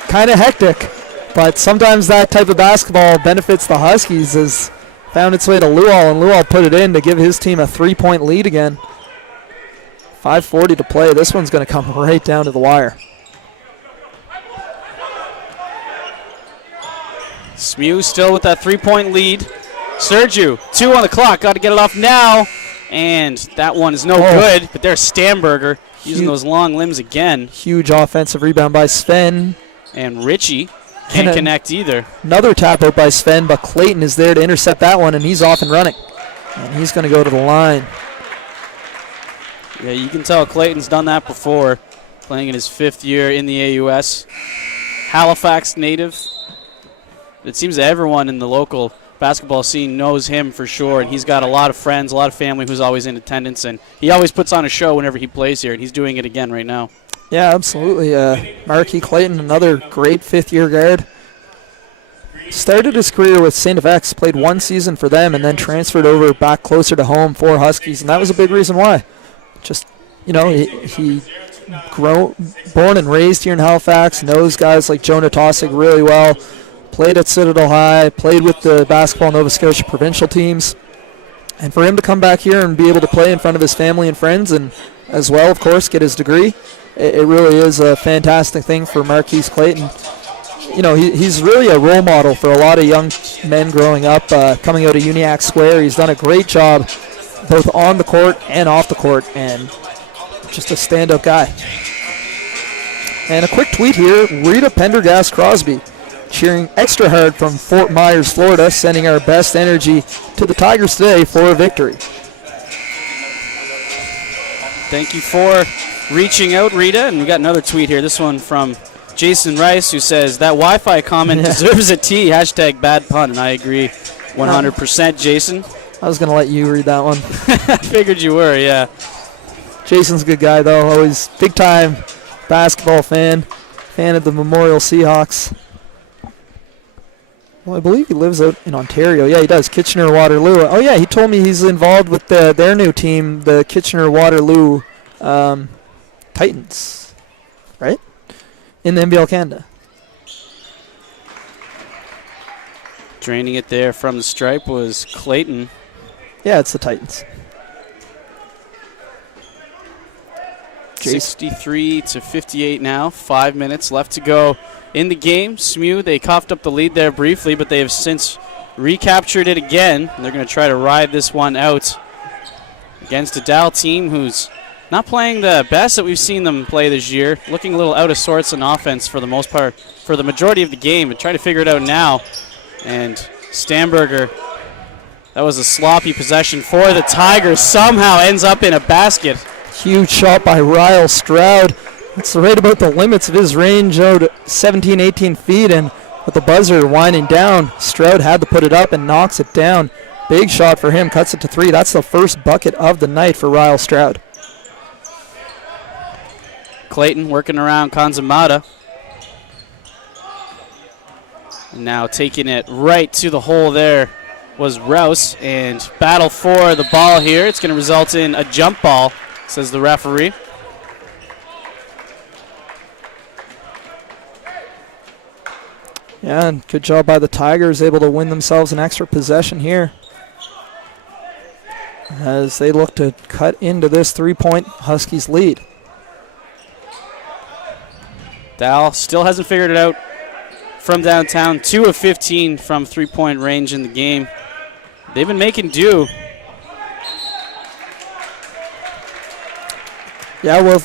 kind of hectic, but sometimes that type of basketball benefits the Huskies. As found its way to Lual, and Lual put it in to give his team a 3-point lead again. 5:40 to play. This one's going to come right down to the wire. SMU still with that 3-point lead. Sergiu, 2 on the clock. Got to get it off now. And that one is no good, but there's Stamberger using those long limbs again. Huge offensive rebound by Sven. And Richie can't connect either. Another tap out by Sven, but Clayton is there to intercept that one, and he's off and running. And he's going to go to the line. Yeah, you can tell Clayton's done that before, playing in his 5th year in the AUS. Halifax native. It seems that everyone in the local basketball scene knows him for sure, and he's got a lot of friends, a lot of family who's always in attendance, and he always puts on a show whenever he plays here, and he's doing it again right now. Yeah, absolutely. Marquis Clayton, another great 5th-year guard. Started his career with St. FX, played 1 season for them, and then transferred over back closer to home for Huskies, and that was a big reason why. Just, you know, he born and raised here in Halifax, knows guys like Jonah Tosick really well, played at Citadel High, played with the basketball Nova Scotia provincial teams. And for him to come back here and be able to play in front of his family and friends, and as well, of course, get his degree, it really is a fantastic thing for Marquis Clayton. You know, he's really a role model for a lot of young men growing up, coming out of Uniacke Square. He's done a great job both on the court and off the court, and just a stand-up guy. And a quick tweet here, Rita Pendergast Crosby cheering extra hard from Fort Myers, Florida, sending our best energy to the Tigers today for a victory. Thank you for reaching out, Rita. And we got another tweet here, this one from Jason Rice, who says, that Wi-Fi comment deserves a T, hashtag bad pun, and I agree 100%, Jason. I was going to let you read that one. I figured you were, yeah. Jason's a good guy, though. Always big-time basketball fan of the Memorial Seahawks. Well, I believe he lives out in Ontario. Yeah, he does. Kitchener-Waterloo. Oh, yeah, he told me he's involved with their new team, the Kitchener-Waterloo Titans, right? In the NBL Canada. Draining it there from the stripe was Clayton. Yeah, it's the Titans. 63-58 now. 5 minutes left to go in the game. SMU, they coughed up the lead there briefly, but they have since recaptured it again. They're going to try to ride this one out against a Dal team who's not playing the best that we've seen them play this year. Looking a little out of sorts in offense for the most part, for the majority of the game, but trying to figure it out now. And Stamberger, that was a sloppy possession for the Tigers, somehow ends up in a basket. Huge shot by Ryle Stroud. It's right about the limits of his range, out 17, 18 feet, and with the buzzer winding down, Stroud had to put it up and knocks it down. Big shot for him, cuts it to 3. That's the first bucket of the night for Ryle Stroud. Clayton working around Kanzamata. And now taking it right to the hole there was Rouse, and battle for the ball here. It's going to result in a jump ball, says the referee. Yeah, and good job by the Tigers, able to win themselves an extra possession here as they look to cut into this 3-point Huskies lead. Dal still hasn't figured it out from downtown. 2 of 15 from 3-point range in the game. They've been making do. Yeah, well,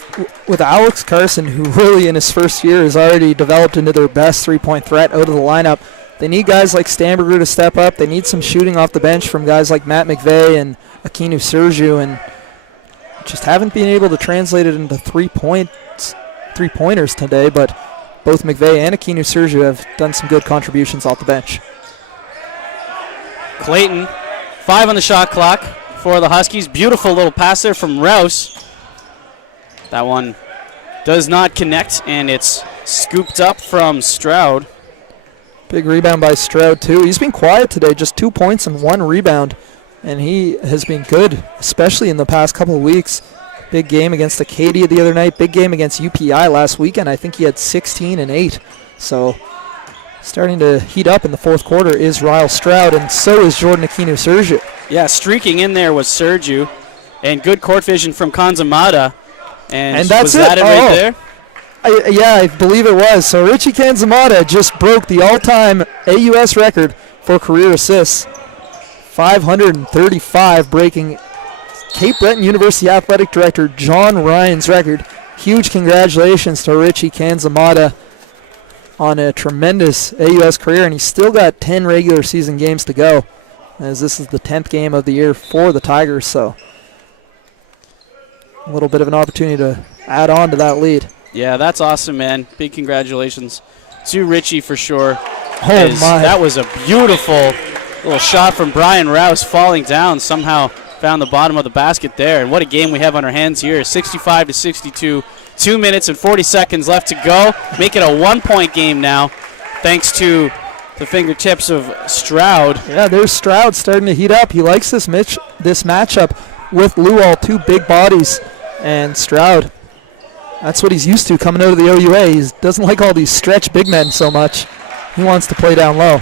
with Alex Carson, who really in his first year has already developed into their best 3-point threat out of the lineup, they need guys like Stamberger to step up. They need some shooting off the bench from guys like Matt McVeigh and Akinu Sergiu, and just haven't been able to translate it into 3 points 3-pointers today, but both McVeigh and Aquino Sergio have done some good contributions off the bench. Clayton, 5 on the shot clock for the Huskies. Beautiful little pass there from Rouse. That one does not connect, and it's scooped up from Stroud. Big rebound by Stroud, too. He's been quiet today, just 2 points and 1 rebound, and he has been good, especially in the past couple of weeks. Big game against Acadia the other night, big game against UPI last weekend. I think he had 16 and 8. So starting to heat up in the fourth quarter is Ryle Stroud, and so is Jordan Aquino Sergio. Yeah, streaking in there was Sergio, and good court vision from Kanzamata. And that's was that it right there? I believe it was. So Richie Kanzamata just broke the all-time AUS record for career assists. 535, breaking Cape Breton University Athletic Director John Ryan's record. Huge congratulations to Richie Kanzamata on a tremendous AUS career, and he's still got 10 regular season games to go, as this is the 10th game of the year for the Tigers, so a little bit of an opportunity to add on to that lead. Yeah, that's awesome, man. Big congratulations to Richie for sure. Oh, my. That was a beautiful little shot from Brian Rouse, falling down, somehow found the bottom of the basket there. And what a game we have on our hands here, 65-62. 2 minutes and 40 seconds left to go. Make it a 1-point game now, thanks to the fingertips of Stroud. Yeah, there's Stroud starting to heat up. He likes this matchup with Luol, 2 big bodies. And Stroud, that's what he's used to coming out of the OUA. He doesn't like all these stretch big men so much. He wants to play down low.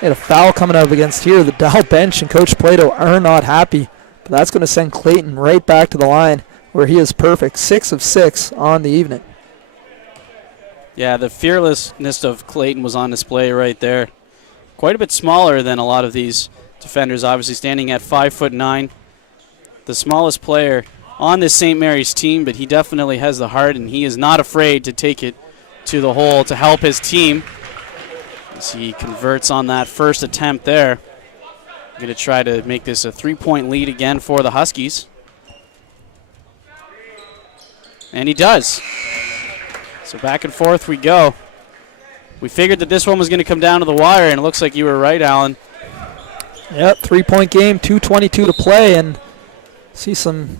They had a foul coming up against here. The Dow bench and Coach Plato are not happy. But that's going to send Clayton right back to the line where he is perfect. 6 of 6 on the evening. Yeah, the fearlessness of Clayton was on display right there. Quite a bit smaller than a lot of these defenders, obviously standing at 5'9". The smallest player on this St. Mary's team, but he definitely has the heart, and he is not afraid to take it to the hole to help his team. As he converts on that first attempt there. Going to try to make this a 3-point lead again for the Huskies. And he does. So back and forth we go. We figured that this one was going to come down to the wire, and it looks like you were right, Alan. Yep, 3-point game, 2:22 to play, and see some,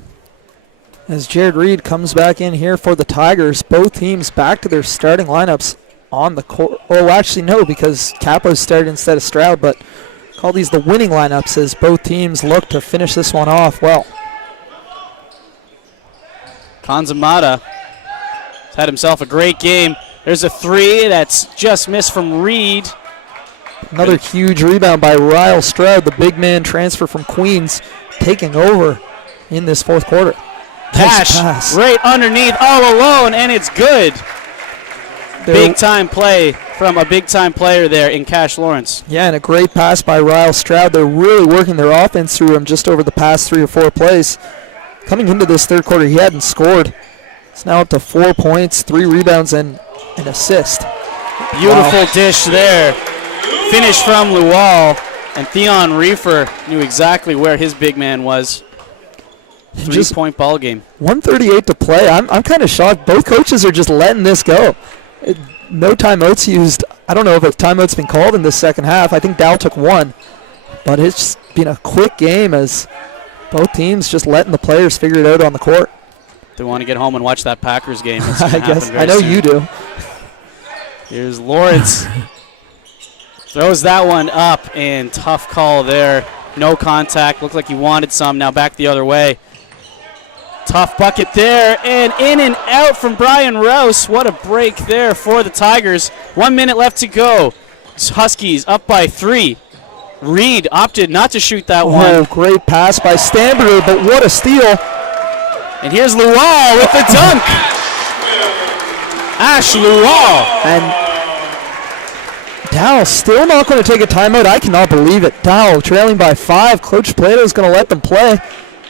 as Jared Reed comes back in here for the Tigers, both teams back to their starting lineups on the court. Oh, actually, no, because Capo started instead of Stroud, but call these the winning lineups as both teams look to finish this one off well. Kanzamata has had himself a great game. There's a 3 that's just missed from Reed. Another huge rebound by Ryle Stroud, the big man transfer from Queens, taking over in this fourth quarter. Cash right underneath, all alone, and it's good. Big-time play from a big-time player there in Cash Lawrence. Yeah, and a great pass by Ryle Stroud. They're really working their offense through him just over the past 3 or 4 plays. Coming into this third quarter, he hadn't scored. It's now up to 4 points, 3 rebounds, and an assist. Beautiful dish there. Finish from Luol, and Theon Reefer knew exactly where his big man was. 3-point ball game. 1:38 to play. I'm kind of shocked. Both coaches are just letting this go. No timeouts used. I don't know if a timeout's been called in this second half. I think Dow took 1. But it's been a quick game as both teams just letting the players figure it out on the court. They want to get home and watch that Packers game. I guess. I know you do. Here's Lawrence. Throws that one up, and tough call there. No contact. Looked like he wanted some. Now back the other way. Tough bucket there, and in and out from Brian Rouse. What a break there for the Tigers. 1 minute left to go. Huskies up by 3. Reed opted not to shoot that one. Oh, great pass by Stamberger, but what a steal. And here's Luol with the dunk. Ash Luol. And Dow still not going to take a timeout. I cannot believe it. Dow trailing by 5. Coach Plato's going to let them play.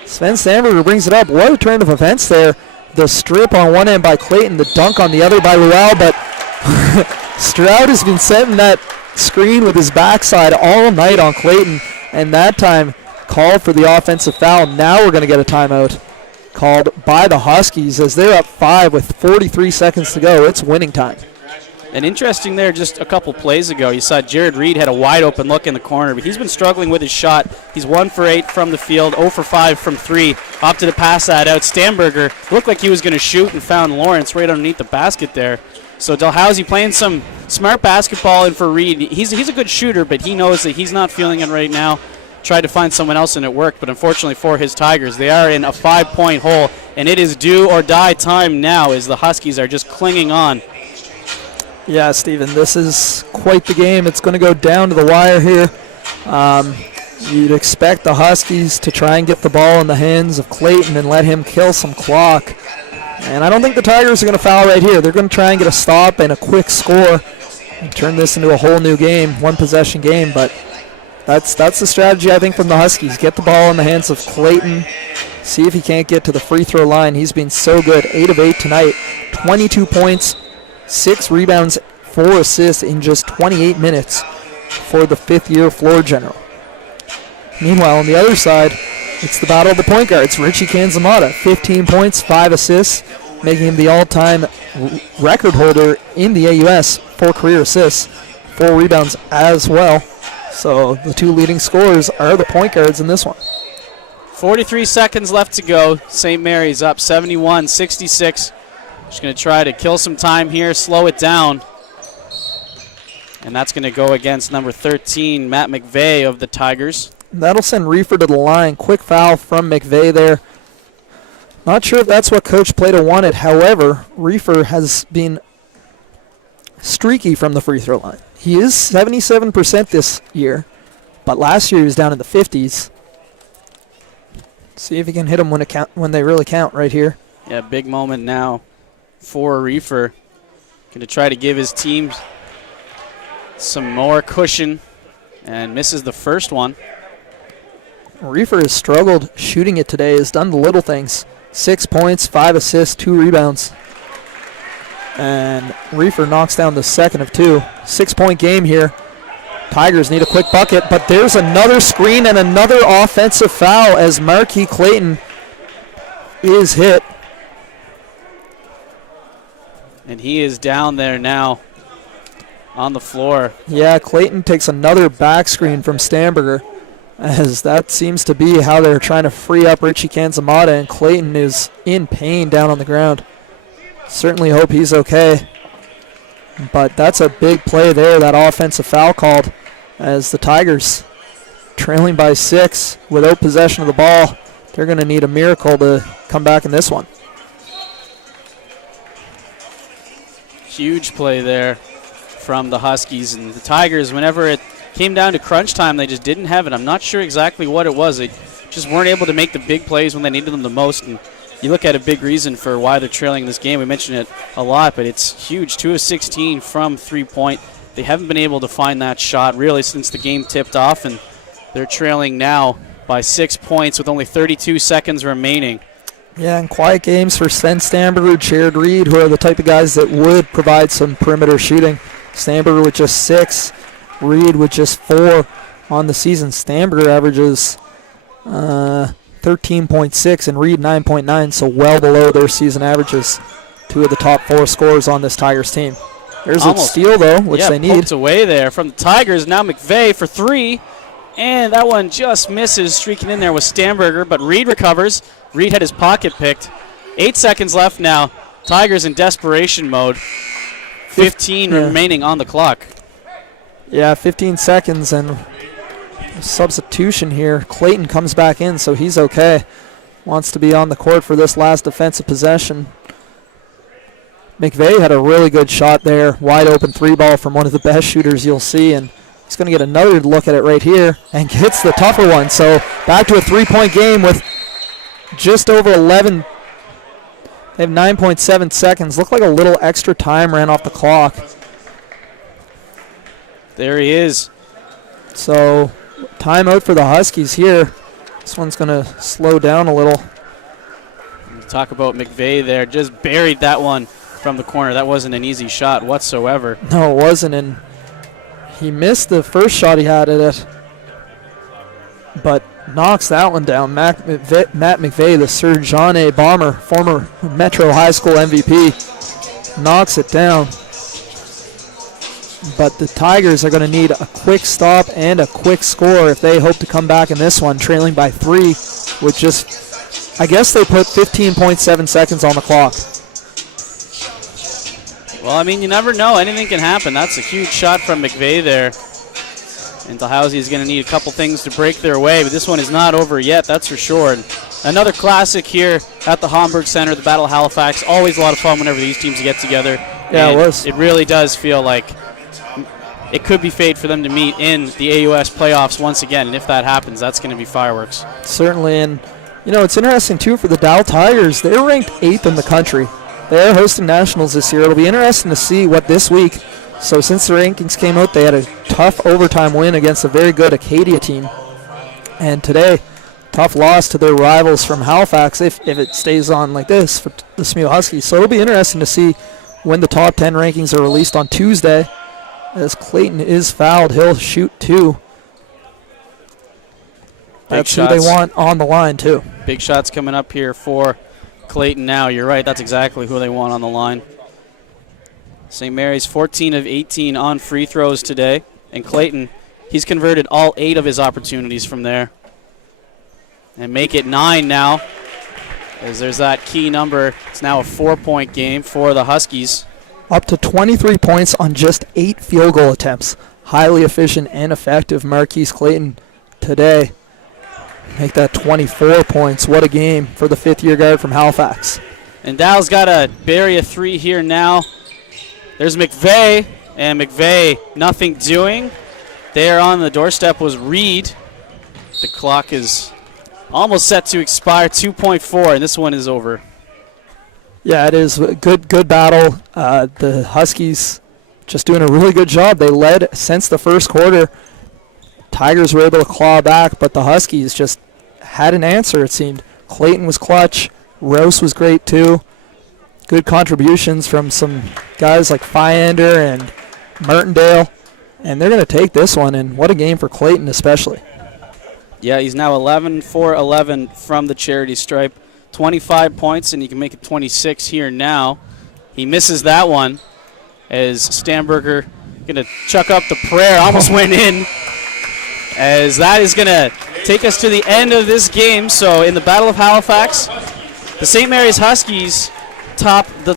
Sven Stamberger brings it up. What a turn of events there. The strip on one end by Clayton, the dunk on the other by Luol, but Stroud has been setting that screen with his backside all night on Clayton, and that time called for the offensive foul. Now we're going to get a timeout. called by the Huskies as they're up 5 with 43 seconds to go. It's winning time. And interesting there, just a couple plays ago, you saw Jared Reed had a wide open look in the corner, but he's been struggling with his shot. He's 1 for 8 from the field, 0 for 5 from 3. Opted to pass that out. Stamberger looked like he was going to shoot and found Lawrence right underneath the basket there. So Dalhousie playing some smart basketball in for Reed. He's a good shooter, but he knows that he's not feeling it right now. Tried to find someone else and it worked, but unfortunately for his Tigers, they are in a 5-point hole, and it is do or die time now as the Huskies are just clinging on. Yeah, Stephen, this is quite the game. It's going to go down to the wire here. You'd expect the Huskies to try and get the ball in the hands of Clayton and let him kill some clock. And I don't think the Tigers are going to foul right here. They're going to try and get a stop and a quick score and turn this into a whole new game, one-possession game. But that's the strategy, I think, from the Huskies. Get the ball in the hands of Clayton. See if he can't get to the free throw line. He's been so good. 8 of 8 tonight. 22 points. 6 rebounds, 4 assists in just 28 minutes for the fifth-year floor general. Meanwhile, on the other side, it's the battle of the point guards. Richie Kanzamata, 15 points, 5 assists, making him the all-time record holder in the AUS for career assists, 4 rebounds as well. So the 2 leading scorers are the point guards in this one. 43 seconds left to go. St. Mary's up 71-66. Just going to try to kill some time here, slow it down. And that's going to go against number 13, Matt McVeigh of the Tigers. That'll send Reefer to the line. Quick foul from McVeigh there. Not sure if that's what Coach Plato wanted. However, Reefer has been streaky from the free throw line. He is 77% this year, but last year he was down in the 50s. See if he can hit them when they really count right here. Yeah, big moment now for Reefer. Going to try to give his team some more cushion and misses the first one. Reefer has struggled shooting it today, has done the little things. 6 points, 5 assists, 2 rebounds. And Reefer knocks down the second of 2. 6-point game here. Tigers need a quick bucket, but there's another screen and another offensive foul as Marquis Clayton is hit. And he is down there now on the floor. Yeah, Clayton takes another back screen from Stamberger, as that seems to be how they're trying to free up Richie Kanzamata, and Clayton is in pain down on the ground. Certainly hope he's okay. But that's a big play there, that offensive foul called, as the Tigers trailing by 6 without possession of the ball. They're going to need a miracle to come back in this one. Huge play there from the Huskies. And the Tigers, whenever it came down to crunch time, they just didn't have it. I'm not sure exactly what it was. They just weren't able to make the big plays when they needed them the most. And you look at a big reason for why they're trailing this game. We mentioned it a lot, but it's huge. 2 of 16 from three-point. They haven't been able to find that shot really since the game tipped off, and they're trailing now by 6 points with only 32 seconds remaining. Yeah, and quiet games for Sven Stamberger, Jared Reed, who are the type of guys that would provide some perimeter shooting. Stamberger with just 6, Reed with just 4 on the season. Stamberger averages 13.6 and Reed 9.9, so well below their season averages. 2 of the top 4 scorers on this Tigers team. There's a steal, though, which they need. Poked away there from the Tigers. Now McVeigh for 3. And that one just misses, streaking in there with Stamberger, but Reed recovers. Reed had his pocket picked. 8 seconds left now. Tigers in desperation mode. 15 remaining on the clock. Yeah, 15 seconds and substitution here. Clayton comes back in, so he's okay. Wants to be on the court for this last defensive possession. McVeigh had a really good shot there. Wide open 3-ball from one of the best shooters you'll see, and he's going to get another look at it right here and gets the tougher one. So back to a 3-point game with just over 11. They have 9.7 seconds. Looked like a little extra time ran off the clock. There he is. So timeout for the Huskies here. This one's going to slow down a little. Talk about McVeigh there. Just buried that one from the corner. That wasn't an easy shot whatsoever. No, it wasn't, and he missed the first shot he had at it. But knocks that one down. Matt McVeigh, the Sir John A. Bomber, former Metro High School MVP, knocks it down. But the Tigers are going to need a quick stop and a quick score if they hope to come back in this one, trailing by 3 with just, I guess they put 15.7 seconds on the clock. Well, I mean, you never know. Anything can happen. That's a huge shot from McVeigh there. And Dalhousie is going to need a couple things to break their way, but this one is not over yet, that's for sure. And another classic here at the Homburg Center, the Battle of Halifax. Always a lot of fun whenever these teams get together. Yeah, and it was. It really does feel like it could be fate for them to meet in the AUS playoffs once again. And if that happens, that's going to be fireworks. Certainly. And, you know, it's interesting, too, for the Dal Tigers. They're ranked 8th in the country. They are hosting nationals this year. It'll be interesting to see what this week. So since the rankings came out, they had a tough overtime win against a very good Acadia team. And today, tough loss to their rivals from Halifax if it stays on like this for the SMU Huskies. So it'll be interesting to see when the top 10 rankings are released on Tuesday. As Clayton is fouled, he'll shoot 2. That's who they want on the line, too. Big shots coming up here for Clayton now. You're right, that's exactly who they want on the line. St. Mary's 14 of 18 on free throws today. And Clayton, he's converted all 8 of his opportunities from there. And make it 9 now, as there's that key number. It's now a 4-point game for the Huskies. Up to 23 points on just 8 field goal attempts. Highly efficient and effective Marquis Clayton today. Make that 24 points. What a game for the 5th-year guard from Halifax. And Dow's got to bury a 3 here now. There's McVeigh, and McVeigh nothing doing. There on the doorstep was Reed. The clock is almost set to expire, 2.4, and this one is over. Yeah, it is a good battle. The Huskies just doing a really good job. They led since the first quarter. Tigers were able to claw back, but the Huskies just had an answer, it seemed. Clayton was clutch. Rouse was great, too. Good contributions from some guys like Fyander and Martindale. And they're going to take this one, and what a game for Clayton especially. Yeah, he's now 11 for 11 from the charity stripe. 25 points, and he can make it 26 here now. He misses that one as Stamberger going to chuck up the prayer. Almost went in, as that is going to take us to the end of this game. So in the Battle of Halifax, the St. Mary's Huskies top the